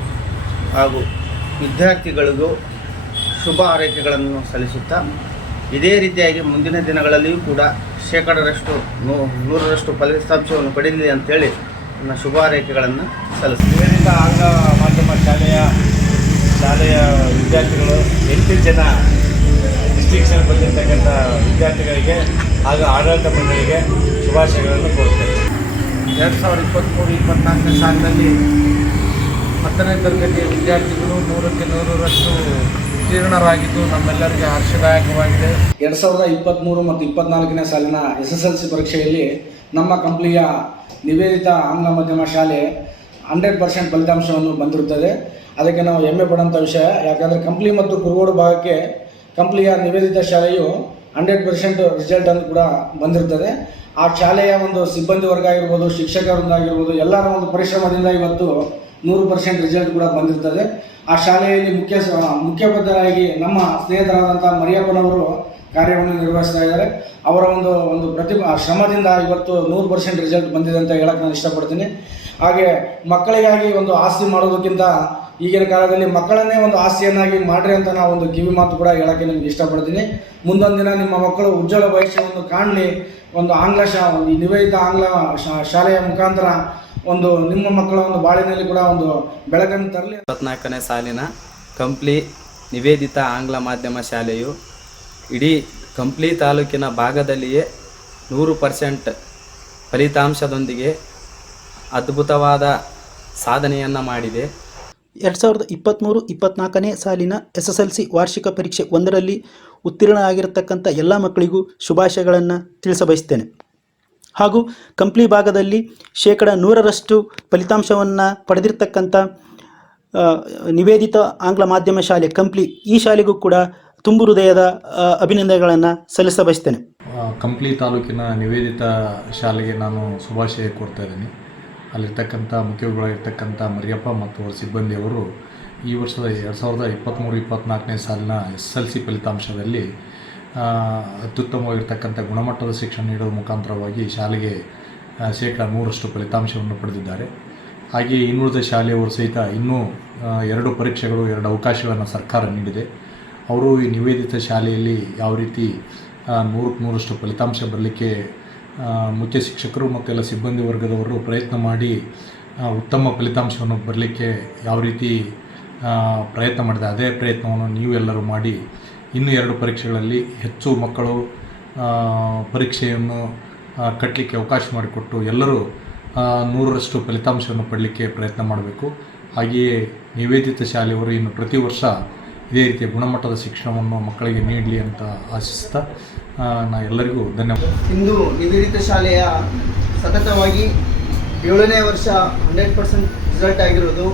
ಹಾಗೂ ವಿದ್ಯಾರ್ಥಿಗಳಿಗೂ ಶುಭ ಹಾರೈಕೆಗಳನ್ನು ಸಲ್ಲಿಸುತ್ತಾ, ಇದೇ ರೀತಿಯಾಗಿ ಮುಂದಿನ ದಿನಗಳಲ್ಲಿಯೂ ಕೂಡ 100% ಫಲಿತಾಂಶವನ್ನು ಪಡೆಯಲಿ ಅಂತೇಳಿ ನನ್ನ ಶುಭ ಹಾರೈಕೆಗಳನ್ನು ಸಲ್ಲಿಸ್ತೀನಿ. ನಿವೇದಿತ ಆಂಗ್ಲ ಮಾಧ್ಯಮ ಶಾಲೆಯ ವಿದ್ಯಾರ್ಥಿಗಳು 8 ಜನ ಡಿಸ್ಟಿಂಕ್ಷನ್ ಬಂದಿರತಕ್ಕಂಥ ವಿದ್ಯಾರ್ಥಿಗಳಿಗೆ ಹಾಗೂ ಆಡಳಿತ ಮಂಡಳಿಗೆ ಶುಭಾಶಯಗಳನ್ನು ಕೋರುತ್ತೇವೆ. 2023-24ನೇ ಸಾಲಿನಲ್ಲಿ 10ನೇ ತರಗತಿಯ ವಿದ್ಯಾರ್ಥಿಗಳು 100ಕ್ಕೆ 100ರಷ್ಟು ಉತ್ತೀರ್ಣರಾಗಿದ್ದು ನಮ್ಮೆಲ್ಲರಿಗೆ ಹರ್ಷದಾಯಕವಾಗಿದೆ. 2023 ಮತ್ತು 24ನೇ ಸಾಲಿನ SSLC ಪರೀಕ್ಷೆಯಲ್ಲಿ ನಮ್ಮ ಕಂಪ್ಲಿಯ ನಿವೇದಿತ ಆಂಗ್ಲ ಮಾಧ್ಯಮ ಶಾಲೆ 100% ಫಲಿತಾಂಶವನ್ನು ಬಂದಿರುತ್ತದೆ. ಅದಕ್ಕೆ ನಾವು ಹೆಮ್ಮೆ ಪಡುವಂಥ ವಿಷಯ. ಯಾಕಂದರೆ ಕಂಪ್ಲಿ ಮತ್ತು ಕುರುಗೋಡು ಭಾಗಕ್ಕೆ ಕಂಪ್ಲಿಯ ನಿವೇದಿತ ಶಾಲೆಯು 100% ರಿಸಲ್ಟನ್ನು ಕೂಡ ಬಂದಿರುತ್ತದೆ. ಆ ಶಾಲೆಯ ಒಂದು ಸಿಬ್ಬಂದಿ ವರ್ಗ ಆಗಿರ್ಬೋದು, ಶಿಕ್ಷಕರಿಂದಾಗಿರ್ಬೋದು, ಎಲ್ಲರ ಒಂದು ಪರಿಶ್ರಮದಿಂದ ಇವತ್ತು 100% ರಿಸಲ್ಟ್ ಕೂಡ ಬಂದಿರ್ತದೆ. ಆ ಶಾಲೆಯಲ್ಲಿ ಮುಖ್ಯೋಪಾಧ್ಯಾಯರಾಗಿ ನಮ್ಮ ಸ್ನೇಹಿತರಾದಂಥ ಮರಿಯಪ್ಪನವರು ಕಾರ್ಯವನ್ನು ನಿರ್ವಹಿಸ್ತಾ ಇದ್ದಾರೆ. ಅವರ ಒಂದು ಶ್ರಮದಿಂದ ಇವತ್ತು 100% ರಿಸಲ್ಟ್ ಬಂದಿದೆ ಅಂತ ಹೇಳಕ್ಕೆ ನಾನು ಇಷ್ಟಪಡ್ತೀನಿ. ಹಾಗೆ ಮಕ್ಕಳಿಗಾಗಿ ಒಂದು ಆಸ್ತಿ ಮಾಡೋದಕ್ಕಿಂತ ಈಗಿನ ಕಾಲದಲ್ಲಿ ಮಕ್ಕಳನ್ನೇ ಒಂದು ಆಸ್ತಿಯನ್ನಾಗಿ ಮಾಡ್ರಿ ಅಂತ ನಾವು ಒಂದು ಕಿವಿ ಮಾತು ಕೂಡ ಹೇಳೋಕ್ಕೆ ನಿಮ್ಗೆ ಇಷ್ಟಪಡ್ತೀನಿ. ಮುಂದೊಂದು ದಿನ ನಿಮ್ಮ ಮಕ್ಕಳು ಉಜ್ವಲ ಭವಿಷ್ಯವನ್ನು ಕಾಣಲಿ, ಒಂದು ನಿವೇದಿತ ಆಂಗ್ಲ ಶಾಲೆಯ ಮುಖಾಂತರ ಒಂದು ನಿಮ್ಮ ಮಕ್ಕಳ ಒಂದು ಬಾಳಿನಲ್ಲಿ ಕೂಡ ಒಂದು ಬೆಳಕನ್ನು ತರಲಿ. 24ನೇ ಸಾಲಿನ ಕಂಪ್ಲಿ ನಿವೇದಿತ ಆಂಗ್ಲ ಮಾಧ್ಯಮ ಶಾಲೆಯು ಇಡೀ ಕಂಪ್ಲಿ ತಾಲೂಕಿನ ಭಾಗದಲ್ಲಿಯೇ 100% ಫಲಿತಾಂಶದೊಂದಿಗೆ ಅದ್ಭುತವಾದ ಸಾಧನೆಯನ್ನು ಮಾಡಿದೆ. 2023-24ನೇ ಸಾಲಿನ SSLC ವಾರ್ಷಿಕ ಪರೀಕ್ಷೆ 1ರಲ್ಲಿ ಉತ್ತೀರ್ಣ ಆಗಿರತಕ್ಕಂಥ ಎಲ್ಲ ಮಕ್ಕಳಿಗೂ ಶುಭಾಶಯಗಳನ್ನು ತಿಳಿಸಬಯಸ್ತೇನೆ. ಹಾಗೂ ಕಂಪ್ಲಿ ಭಾಗದಲ್ಲಿ 100% ಫಲಿತಾಂಶವನ್ನು ಪಡೆದಿರ್ತಕ್ಕಂಥ ನಿವೇದಿತ ಆಂಗ್ಲ ಮಾಧ್ಯಮ ಶಾಲೆ ಕಂಪ್ಲಿ, ಈ ಶಾಲೆಗೂ ಕೂಡ ತುಂಬು ಹೃದಯದ ಅಭಿನಂದನೆಗಳನ್ನು ಸಲ್ಲಿಸಬಯಸ್ತೇನೆ. ಕಂಪ್ಲಿ ತಾಲೂಕಿನ ನಿವೇದಿತ ಶಾಲೆಗೆ ನಾನು ಶುಭಾಶಯ ಕೋರ್ತಾ ಇದ್ದೀನಿ. ಅಲ್ಲಿರ್ತಕ್ಕಂಥ ಮುಖ್ಯಗಳಾಗಿರ್ತಕ್ಕಂಥ ಮರಿಯಪ್ಪ ಮತ್ತು ಅವರ ಸಿಬ್ಬಂದಿಯವರು ಈ ವರ್ಷದ 2023-24ನೇ ಸಾಲಿನ SSLC ಫಲಿತಾಂಶದಲ್ಲಿ ಅತ್ಯುತ್ತಮವಾಗಿರ್ತಕ್ಕಂಥ ಗುಣಮಟ್ಟದ ಶಿಕ್ಷಣ ನೀಡುವ ಮುಖಾಂತರವಾಗಿ ಶಾಲೆಗೆ 100% ಫಲಿತಾಂಶವನ್ನು ಪಡೆದಿದ್ದಾರೆ. ಹಾಗೆಯೇ ಇನ್ನುಳಿದ ಶಾಲೆಯವರು ಸಹಿತ ಇನ್ನೂ 2 ಪರೀಕ್ಷೆಗಳು 2 ಅವಕಾಶಗಳನ್ನು ಸರ್ಕಾರ ನೀಡಿದೆ. ಅವರು ಈ ನಿವೇದಿತ ಶಾಲೆಯಲ್ಲಿ ಯಾವ ರೀತಿ 100% ಫಲಿತಾಂಶ ಬರಲಿಕ್ಕೆ ಮುಖ್ಯ ಶಿಕ್ಷಕರು ಮತ್ತು ಎಲ್ಲ ಸಿಬ್ಬಂದಿ ವರ್ಗದವರು ಪ್ರಯತ್ನ ಮಾಡಿ ಉತ್ತಮ ಫಲಿತಾಂಶವನ್ನು ಬರಲಿಕ್ಕೆ ಯಾವ ರೀತಿ ಪ್ರಯತ್ನ ಮಾಡಿದೆ, ಅದೇ ಪ್ರಯತ್ನವನ್ನು ನೀವು ಎಲ್ಲರೂ ಮಾಡಿ ಇನ್ನೂ 2 ಪರೀಕ್ಷೆಗಳಲ್ಲಿ ಹೆಚ್ಚು ಮಕ್ಕಳು ಪರೀಕ್ಷೆಯನ್ನು ಕಟ್ಟಲಿಕ್ಕೆ ಅವಕಾಶ ಮಾಡಿಕೊಟ್ಟು ಎಲ್ಲರೂ 100% ಫಲಿತಾಂಶವನ್ನು ಪಡಲಿಕ್ಕೆ ಪ್ರಯತ್ನ ಮಾಡಬೇಕು. ಹಾಗೆಯೇ ನಿವೇದಿತ ಶಾಲೆಯವರು ಇನ್ನು ಪ್ರತಿ ವರ್ಷ ಇದೇ ರೀತಿಯ ಗುಣಮಟ್ಟದ ಶಿಕ್ಷಣವನ್ನು ಮಕ್ಕಳಿಗೆ ನೀಡಲಿ ಅಂತ ಆಶಿಸ್ತಾ ನಾ ಎಲ್ಲರಿಗೂ ಧನ್ಯವಾದ. ಇಂದು ನಿವೇದಿತ ಶಾಲೆಯ ಸತತವಾಗಿ 7ನೇ ವರ್ಷ 100% ರಿಸಲ್ಟ್ ಆಗಿರೋದು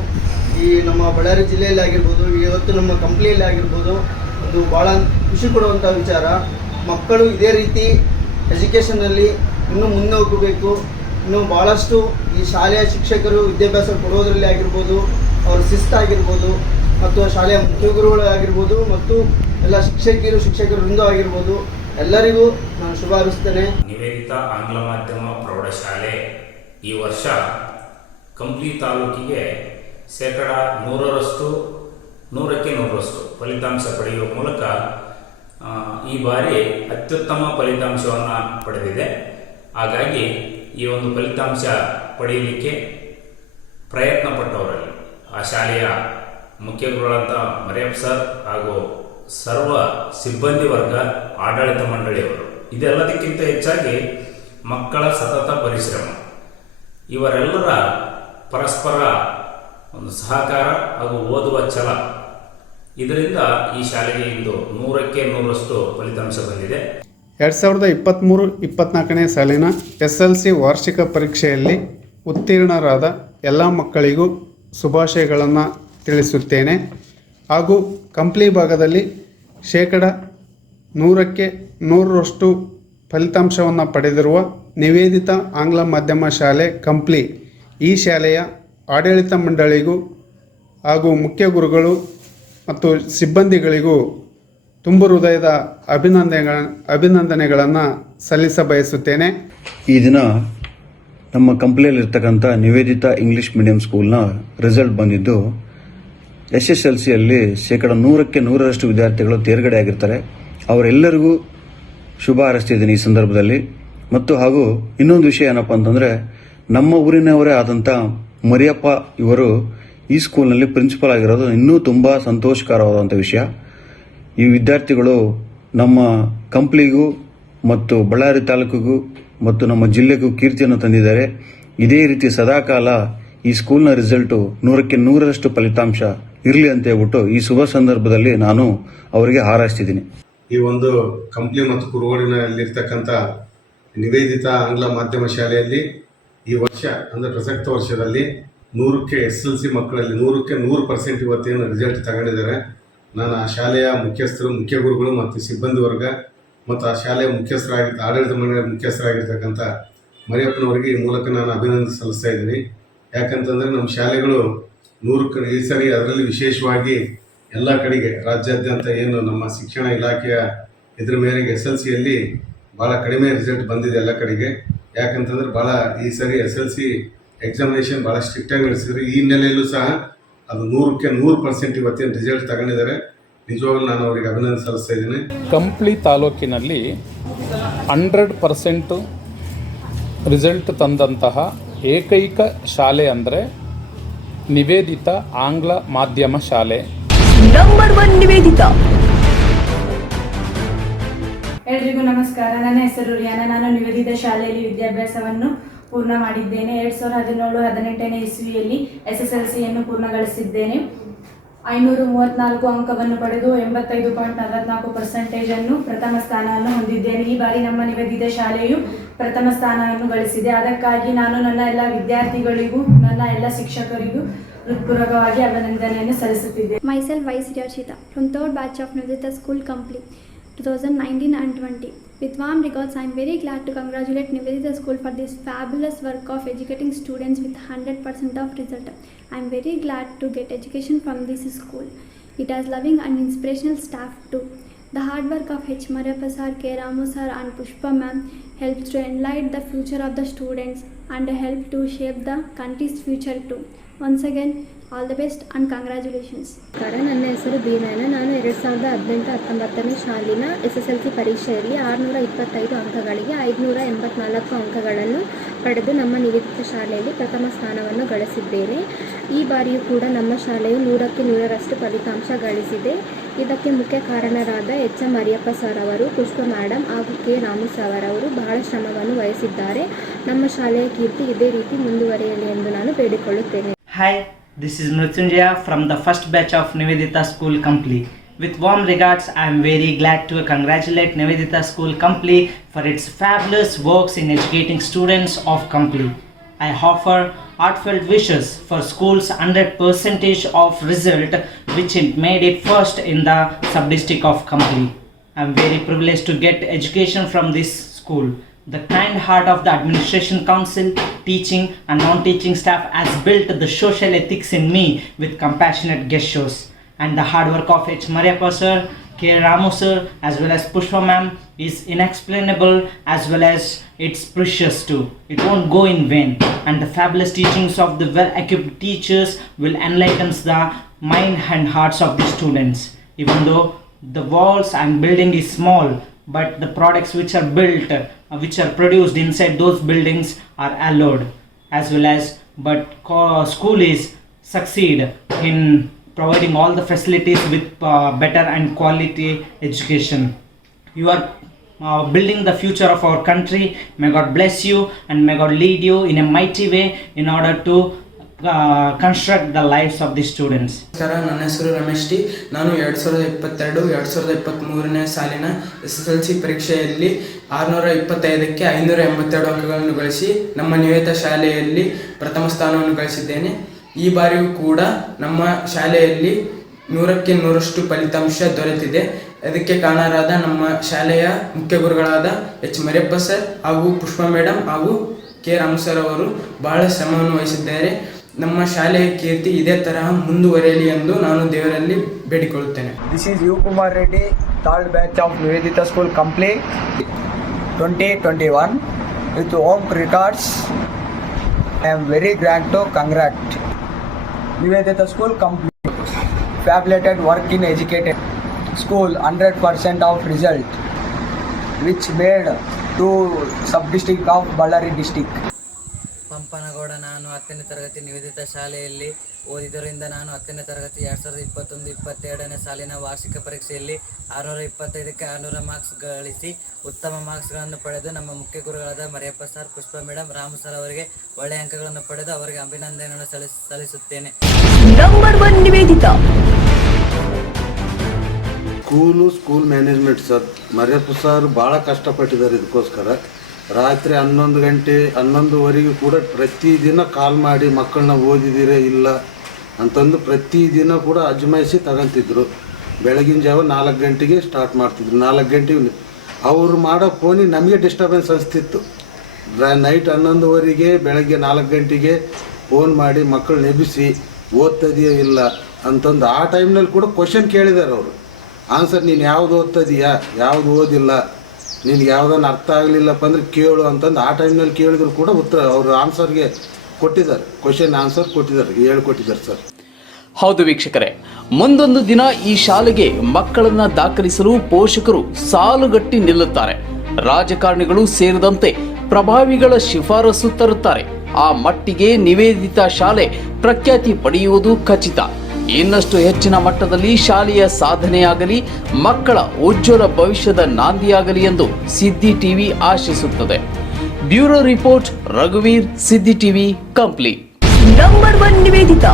ಈ ನಮ್ಮ ಬಳ್ಳಾರಿ ಜಿಲ್ಲೆಯಲ್ಲಿ ಆಗಿರ್ಬೋದು, ಇವತ್ತು ನಮ್ಮ ಕಂಪ್ಲಿಯಲ್ಲಿ ಆಗಿರ್ಬೋದು, ಒಂದು ಭಾಳ ಖುಷಿ ಕೊಡುವಂಥ ವಿಚಾರ. ಮಕ್ಕಳು ಇದೇ ರೀತಿ ಎಜುಕೇಷನ್ನಲ್ಲಿ ಇನ್ನೂ ಮುಂದೆ ಹೋಗಬೇಕು. ಇನ್ನೂ ಭಾಳಷ್ಟು ಈ ಶಾಲೆಯ ಶಿಕ್ಷಕರು ವಿದ್ಯಾಭ್ಯಾಸ ಕೊಡೋದರಲ್ಲಿ ಆಗಿರ್ಬೋದು, ಅವರ ಶಿಸ್ತಾಗಿರ್ಬೋದು, ಮತ್ತು ಶಾಲೆಯ ಮುಖ್ಯ ಗುರುಗಳು ಆಗಿರ್ಬೋದು, ಮತ್ತು ಎಲ್ಲ ಶಿಕ್ಷಕರು ವೃಂದ ಆಗಿರ್ಬೋದು, ಎಲ್ಲರಿಗೂ ನಾನು ಶುಭ ಹಾರೈಸ್ತೇನೆ. ನಿವೇದಿತ ಆಂಗ್ಲ ಮಾಧ್ಯಮ ಪ್ರೌಢಶಾಲೆ ಈ ವರ್ಷ ಕಂಪ್ಲಿ ತಾಲೂಕಿಗೆ ಶೇಕಡ 100ಕ್ಕೆ 100 ಫಲಿತಾಂಶ ಪಡೆಯುವ ಮೂಲಕ ಈ ಬಾರಿ ಅತ್ಯುತ್ತಮ ಫಲಿತಾಂಶವನ್ನು ಪಡೆದಿದೆ. ಹಾಗಾಗಿ ಈ ಒಂದು ಫಲಿತಾಂಶ ಪಡೆಯಲಿಕ್ಕೆ ಪ್ರಯತ್ನ ಪಟ್ಟವರಲ್ಲಿ ಆ ಶಾಲೆಯ ಮುಖ್ಯ ಗುರುಗಳಂತ ಮರಿಯಪ್ಪ ಸರ್ ಹಾಗೂ ಸರ್ವ ಸಿಬ್ಬಂದಿ ವರ್ಗ, ಆಡಳಿತ ಮಂಡಳಿಯವರು, ಇದೆಲ್ಲದಕ್ಕಿಂತ ಹೆಚ್ಚಾಗಿ ಮಕ್ಕಳ ಸತತ ಪರಿಶ್ರಮ, ಇವರೆಲ್ಲರ ಪರಸ್ಪರ ಒಂದು ಸಹಕಾರ ಹಾಗೂ ಓದುವ ಛಲ, ಇದರಿಂದ ಈ ಶಾಲೆಗೆ ಇಂದು 100ಕ್ಕೆ 100 ಫಲಿತಾಂಶ ಬಂದಿದೆ. 2023-24ನೇ ಸಾಲಿನ SLC ವಾರ್ಷಿಕ ಪರೀಕ್ಷೆಯಲ್ಲಿ ಉತ್ತೀರ್ಣರಾದ ಎಲ್ಲ ಮಕ್ಕಳಿಗೂ ಶುಭಾಶಯಗಳನ್ನು ತಿಳಿಸುತ್ತೇನೆ. ಹಾಗೂ ಕಂಪ್ಲಿ ಭಾಗದಲ್ಲಿ ಶೇಕಡ 100ಕ್ಕೆ 100 ಫಲಿತಾಂಶವನ್ನು ಪಡೆದಿರುವ ನಿವೇದಿತ ಆಂಗ್ಲ ಮಾಧ್ಯಮ ಶಾಲೆ ಕಂಪ್ಲಿ, ಈ ಶಾಲೆಯ ಆಡಳಿತ ಮಂಡಳಿಗೂ ಹಾಗೂ ಮುಖ್ಯ ಗುರುಗಳು ಮತ್ತು ಸಿಬ್ಬಂದಿಗಳಿಗೂ ತುಂಬು ಹೃದಯದ ಅಭಿನಂದನೆಗಳನ್ನು ಸಲ್ಲಿಸ ಬಯಸುತ್ತೇನೆ. ಈ ದಿನ ನಮ್ಮ ಕಂಪ್ನಿಯಲ್ಲಿರ್ತಕ್ಕಂಥ ನಿವೇದಿತ ಇಂಗ್ಲೀಷ್ ಮೀಡಿಯಂ ಸ್ಕೂಲ್ನ ರಿಸಲ್ಟ್ ಬಂದಿದ್ದು SSLCಯಲ್ಲಿ ಶೇಕಡ 100ಕ್ಕೆ 100 ವಿದ್ಯಾರ್ಥಿಗಳು ತೇರ್ಗಡೆ ಆಗಿರ್ತಾರೆ. ಅವರೆಲ್ಲರಿಗೂ ಶುಭ ಹಾರೈಸ್ತಿದ್ದೀನಿ ಈ ಸಂದರ್ಭದಲ್ಲಿ. ಮತ್ತು ಹಾಗೂ ಇನ್ನೊಂದು ವಿಷಯ ಏನಪ್ಪ ಅಂತಂದರೆ, ನಮ್ಮ ಊರಿನವರೇ ಆದಂಥ ಮರಿಯಪ್ಪ ಇವರು ಈ ಸ್ಕೂಲ್ನಲ್ಲಿ ಪ್ರಿನ್ಸಿಪಲ್ ಆಗಿರೋದು ಇನ್ನೂ ತುಂಬ ಸಂತೋಷಕರವಾದಂಥ ವಿಷಯ. ಈ ವಿದ್ಯಾರ್ಥಿಗಳು ನಮ್ಮ ಕಂಪ್ಲಿಗೂ ಮತ್ತು ಬಳ್ಳಾರಿ ತಾಲೂಕಿಗೂ ಮತ್ತು ನಮ್ಮ ಜಿಲ್ಲೆಗೂ ಕೀರ್ತಿಯನ್ನು ತಂದಿದ್ದಾರೆ. ಇದೇ ರೀತಿ ಸದಾಕಾಲ ಈ ಸ್ಕೂಲ್ನ ರಿಸಲ್ಟು 100ಕ್ಕೆ 100 ಫಲಿತಾಂಶ ಇರಲಿ ಅಂತ ಹೇಳ್ಬಿಟ್ಟು ಈ ಶುಭ ಸಂದರ್ಭದಲ್ಲಿ ನಾನು ಅವರಿಗೆ ಹಾರೈಸ್ತಿದ್ದೀನಿ. ಈ ಒಂದು ಕಂಪ್ಲಿ ಮತ್ತು ಕುರುಗೋಡಿನಲ್ಲಿರ್ತಕ್ಕಂಥ ನಿವೇದಿತ ಆಂಗ್ಲ ಮಾಧ್ಯಮ ಶಾಲೆಯಲ್ಲಿ ಈ ವರ್ಷ ಅಂದರೆ ಪ್ರಸಕ್ತ ವರ್ಷದಲ್ಲಿ 100ಕ್ಕೆ SLC ಮಕ್ಕಳಲ್ಲಿ 100ಕ್ಕೆ 100% ಇವತ್ತೇನು ರಿಸಲ್ಟ್ ತಗೊಂಡಿದ್ದಾರೆ. ನಾನು ಆ ಶಾಲೆಯ ಮುಖ್ಯಸ್ಥರು, ಮುಖ್ಯ ಗುರುಗಳು ಮತ್ತು ಸಿಬ್ಬಂದಿ ವರ್ಗ ಮತ್ತು ಆ ಶಾಲೆಯ ಆಡಳಿತ ಮಂಡಳಿಯ ಮುಖ್ಯಸ್ಥರಾಗಿರ್ತಕ್ಕಂಥ ಮರಿಯಪ್ಪನವರಿಗೆ ಈ ಮೂಲಕ ನಾನು ಅಭಿನಂದನೆ ಸಲ್ಲಿಸ್ತಾ ಇದ್ದೀನಿ. ಯಾಕಂತಂದರೆ ನಮ್ಮ ಶಾಲೆಗಳು 100ಕ್ಕೆ ಈ ಸರಿ ಅದರಲ್ಲಿ ವಿಶೇಷವಾಗಿ ಎಲ್ಲ ಕಡೆಗೆ ರಾಜ್ಯಾದ್ಯಂತ ಏನು ನಮ್ಮ ಶಿಕ್ಷಣ ಇಲಾಖೆಯ ಇದ್ರ ಮೇರೆಗೆ SLCಯಲ್ಲಿ ಭಾಳ ಕಡಿಮೆ ರಿಸಲ್ಟ್ ಬಂದಿದೆ ಎಲ್ಲ ಕಡೆಗೆ. ಯಾಕಂತಂದರೆ ಭಾಳ ಈ ಸರಿ SLC ಎಕ್ಸಾಮಿನೇಷನ್ ಭಾಳ ಸ್ಟ್ರಿಕ್ಟಾಗಿ ನಡೆಸಿದ್ರು. ಈ ಹಿನ್ನೆಲೆಯಲ್ಲೂ ಸಹ ಅದು 100ಕ್ಕೆ 100% ಇವತ್ತೇನು ರಿಸಲ್ಟ್ ತಗೊಂಡಿದ್ದಾರೆ. ನಿಜವಾಗ್ಲೂ ನಾನು ಅವರಿಗೆ ಅಭಿನಂದನೆ ಸಲ್ಲಿಸ್ತಾ ಇದ್ದೀನಿ. ಕಂಪ್ಲಿ ತಾಲೂಕಿನಲ್ಲಿ 100% ರಿಸಲ್ಟ್ ತಂದಂತಹ ಏಕೈಕ ಶಾಲೆ ಅಂದರೆ ನಿವೇದಿತ ಆಂಗ್ಲ ಮಾಧ್ಯಮ ಶಾಲೆ. ನಂಬರ್ 1 ನಿವೇದಿತ. ಎಲ್ರಿಗೂ ನಮಸ್ಕಾರ. ನನ್ನ ಹೆಸರು ರಿಯಾನಾ. ನಾನು ನಿವೇದಿತ ಶಾಲೆಯಲ್ಲಿ ವಿದ್ಯಾಭ್ಯಾಸವನ್ನು ಪೂರ್ಣ ಮಾಡಿದ್ದೇನೆ. 2017-18ನೇ ಇಸ್ವಿಯಲ್ಲಿ SSLCಯನ್ನು ಪೂರ್ಣಗೊಳಿಸಿದ್ದೇನೆ. 534 ಅಂಕವನ್ನು ಪಡೆದು 85.44% ಪ್ರಥಮ ಸ್ಥಾನವನ್ನು ಹೊಂದಿದ್ದೇನೆ. ಈ ಬಾರಿ ನಮ್ಮ ನಿವೇದಿತ ಶಾಲೆಯು ಪ್ರಥಮ ಸ್ಥಾನವನ್ನು ಗಳಿಸಿದೆ. ಅದಕ್ಕಾಗಿ ನಾನು ನನ್ನ ಎಲ್ಲ ವಿದ್ಯಾರ್ಥಿಗಳಿಗೂ ನನ್ನ ಎಲ್ಲ ಶಿಕ್ಷಕರಿಗೂ ಹೃತ್ಪೂರ್ವಕವಾಗಿ ಅಭಿನಂದನೆಯನ್ನು ಸಲ್ಲಿಸುತ್ತಿದ್ದೆ. Myself Vice Rachita from 3rd batch of Nivedita School Compli 2019 and 20. With warm regards, I am very glad to congratulate Nivedita School for this fabulous work of educating students with 100% of result. I am very glad to get education from this school. It has loving and inspirational staff too. The hard work of H. Mariappa sir, K. Ramu sir and Pushpa ma'am helps to enlighten the future of the students and help to shape the country's future too. Once again, all the best and congratulations. ನನ್ನ ಹೆಸರು ಬೀನಯನ. ನಾನು 2018-19ನೇ ಸಾಲಿನ SSLC ಪರೀಕ್ಷೆಯಲ್ಲಿ 625 ಅಂಕಗಳಿಗೆ 584 ಅಂಕಗಳನ್ನು ಪಡೆದು ನಮ್ಮ ನಿವೇದಿತ ಶಾಲೆಯಲ್ಲಿ ಪ್ರಥಮ ಸ್ಥಾನವನ್ನು ಗಳಿಸಿದ್ದೇನೆ. ಈ ಬಾರಿಯೂ ಕೂಡ ನಮ್ಮ ಶಾಲೆಯು 100ಕ್ಕೆ 100 ಫಲಿತಾಂಶ ಗಳಿಸಿದೆ. ಇದಕ್ಕೆ ಮುಖ್ಯ ಕಾರಣರಾದ H. ಮರಿಯಪ್ಪ ಸರ್ ಅವರು, ಪುಷ್ಪ ಮೇಡಮ್ ಹಾಗೂ K. ರಾಮು ಸರ್ ಅವರು ಬಹಳ ಶ್ರಮವನ್ನು ವಹಿಸಿದ್ದಾರೆ. ನಮ್ಮ ಶಾಲೆಯ ಕೀರ್ತಿ ಇದೇ ರೀತಿ ಮುಂದುವರಿಯಲಿ ಎಂದು ನಾನು ಬೇಡಿಕೊಳ್ಳುತ್ತೇನೆ. Hi, this is Mrityunjaya from the first batch of Nivedita School Compli. With warm regards, I am very glad to congratulate Nivedita School Compli for its fabulous works in educating students of Compli. I offer heartfelt wishes for school's 100% of result, which it made it first in the sub-district of Compli. I am very privileged to get education from this school. The kind heart of the administration council, teaching and non-teaching staff has built the social ethics in me with compassionate gestures. And the hard work of H. Mariappa sir, K. Ramu sir, as well as Pushpa ma'am is inexplainable as well as it's precious too. It won't go in vain, and the fabulous teachings of the well-equipped teachers will enlighten the mind and hearts of the students. Even though the walls and building is small, but the products which are built, which are produced inside those buildings are allowed as well as, but school is succeed in providing all the facilities with better and quality education. You are building the future of our country. May God bless you and may God lead you in a mighty way in order to construct the lives of the students. ನಮಸ್ಕಾರ, ನನ್ನ ಹೆಸರು Ramesh T. ನಾನು 2022-2023 ಸಾಲಿನ SSLC ಪರೀಕ್ಷೆಯಲ್ಲಿ 625ಕ್ಕೆ 582 ಅಂಕಗಳನ್ನು ಗಳಿಸಿ ನಮ್ಮ ನಿವೇದಿತ ಶಾಲೆಯಲ್ಲಿ ಪ್ರಥಮ ಸ್ಥಾನವನ್ನು ಗಳಿಸಿದ್ದೇನೆ. ಈ ಬಾರಿಯೂ ಕೂಡ ನಮ್ಮ ಶಾಲೆಯಲ್ಲಿ 100ಕ್ಕೆ 100ರಷ್ಟು ಫಲಿತಾಂಶ ದೊರೆತಿದೆ. ಅದಕ್ಕೆ ಕಾರಣರಾದ ನಮ್ಮ ಶಾಲೆಯ ಮುಖ್ಯ ಗುರುಗಳಾದ ಎಚ್ ಮರಿಯಪ್ಪ ಸರ್ ಹಾಗೂ ಪುಷ್ಪ ಮೇಡಮ್ ಹಾಗೂ ಕೆ ರಾಮ್ ಸರ್ ಅವರು ಬಹಳ ಶ್ರಮವನ್ನು ವಹಿಸಿದ್ದಾರೆ. ನಮ್ಮ ಶಾಲೆಯ ಕೀರ್ತಿ ಇದೇ ತರಹ ಮುಂದುವರಿಯಲಿ ಎಂದು ನಾನು ದೇವರಲ್ಲಿ ಬೇಡಿಕೊಳ್ಳುತ್ತೇನೆ. This is U. Kumar Reddy, third batch of Nivedita School Complete 2021 with home records. I am very glad to congratulate Nivedita School Complete. Fabulated work in educated school, 100% of result, which made to sub-district of Ballari district. Pampanagowda. ನಾನು 10ನೇ ತರಗತಿ ನಿವೇದಿತ ಶಾಲೆಯಲ್ಲಿ ಓದಿದ್ದರಿಂದ ನಾನು 10ನೇ ತರಗತಿ 2021-22ನೇ ಸಾಲಿನ ವಾರ್ಷಿಕ ಪರೀಕ್ಷೆಯಲ್ಲಿ 625ಕ್ಕೆ 600 marks ಗಳಿಸಿ ಉತ್ತಮ ಮಾರ್ಕ್ಸ್ಗಳನ್ನು ಪಡೆದು ನಮ್ಮ ಮುಖ್ಯ ಗುರುಗಳಾದ ಮರಿಯಪ್ಪ ಸರ್, ಪುಷ್ಪ ಮೇಡಮ್, ರಾಮು ಸರ್ ಅವರಿಗೆ ಒಳ್ಳೆಯ ಅಂಕಗಳನ್ನು ಪಡೆದು ಅವರಿಗೆ ಅಭಿನಂದನೆಯನ್ನು ಸಲ್ಲಿಸುತ್ತೇನೆ. Number 1 Nivedita school management sir Mariyappa sir ಭಾಳ ಕಷ್ಟಪಟ್ಟಿದ್ದಾರೆ. ಇದಕ್ಕೋಸ್ಕರ ರಾತ್ರಿ 11 ಗಂಟೆ 11:30 ಕೂಡ ಪ್ರತಿದಿನ ಕಾಲ್ ಮಾಡಿ ಮಕ್ಕಳನ್ನ ಓದಿದ್ದೀರಾ ಇಲ್ಲ ಅಂತಂದು ಪ್ರತಿದಿನ ಕೂಡ ಅಜಮಾಯಿಸಿ ತಗೊಂತಿದ್ರು. ಬೆಳಗಿನ ಜಾವ 4 ಗಂಟೆಗೆ ಸ್ಟಾರ್ಟ್ ಮಾಡ್ತಿದ್ರು. 4 ಗಂಟೆಗೆ ಅವರು ಮಾಡೋ ಫೋನಿಗೆ ನಮಗೆ ಡಿಸ್ಟರ್ಬೆನ್ಸ್ ಅನಿಸ್ತಿತ್ತು. ನೈಟ್ 11:30ಗೆ ಬೆಳಗ್ಗೆ 4 ಗಂಟೆಗೆ ಫೋನ್ ಮಾಡಿ ಮಕ್ಕಳನ್ನ ಎಬ್ಬಿಸಿ ಓದ್ತದೆಯೋ ಇಲ್ಲ ಅಂತಂದು ಆ ಟೈಮ್ನಲ್ಲಿ ಕೂಡ ಕ್ವಶನ್ ಕೇಳಿದ್ದಾರೆ ಅವರು. ಆನ್ಸರ್ ನೀನು ಯಾವುದು ಓದ್ತದೀಯಾ, ಯಾವುದು ಓದಿಲ್ಲ, ನಿನ್ಗೆ ಯಾವುದನ್ನು ಅರ್ಥ ಆಗಲಿಲ್ಲಪ್ಪ ಅಂದರೆ ಕೇಳು ಅಂತಂದು ಆ ಟೈಮ್ನಲ್ಲಿ ಕೇಳಿದ್ರು ಕೂಡ ಉತ್ತರ ಅವರು ಆನ್ಸರ್ಗೆ ಕೊಟ್ಟಿದ್ದಾರೆ, ಕ್ವಶನ್ ಆನ್ಸರ್ ಕೊಟ್ಟಿದ್ದಾರೆ, ಹೇಳ್ಕೊಟ್ಟಿದ್ದಾರೆ ಸರ್. ಹೌದು ವೀಕ್ಷಕರೇ, ಮುಂದೊಂದು ದಿನ ಈ ಶಾಲೆಗೆ ಮಕ್ಕಳನ್ನ ದಾಖಲಿಸಲು ಪೋಷಕರು ಸಾಲುಗಟ್ಟಿ ನಿಲ್ಲುತ್ತಾರೆ. ರಾಜಕಾರಣಿಗಳು ಸೇರಿದಂತೆ ಪ್ರಭಾವಿಗಳ ಶಿಫಾರಸು ತರುತ್ತಾರೆ. ಆ ಮಟ್ಟಿಗೆ ನಿವೇದಿತ ಶಾಲೆ ಪ್ರಖ್ಯಾತಿ ಪಡೆಯುವುದು ಖಚಿತ. ಇನ್ನಷ್ಟು ಹೆಚ್ಚಿನ ಮಟ್ಟದಲ್ಲಿ ಶಾಲೆಯ ಸಾಧನೆಯಾಗಲಿ, ಮಕ್ಕಳ ಉಜ್ವಲ ಭವಿಷ್ಯದ ನಾಂದಿಯಾಗಲಿ ಎಂದು ಸಿದ್ದಿ ಟಿವಿ ಆಶಿಸುತ್ತದೆ. ಬ್ಯೂರೋ ರಿಪೋರ್ಟ್, ರಘುವೀರ್, ಸಿದ್ದಿ ಟಿವಿ ಕಂಪ್ಲಿ. ನಂಬರ್ 1 ನಿವೇದಿತ.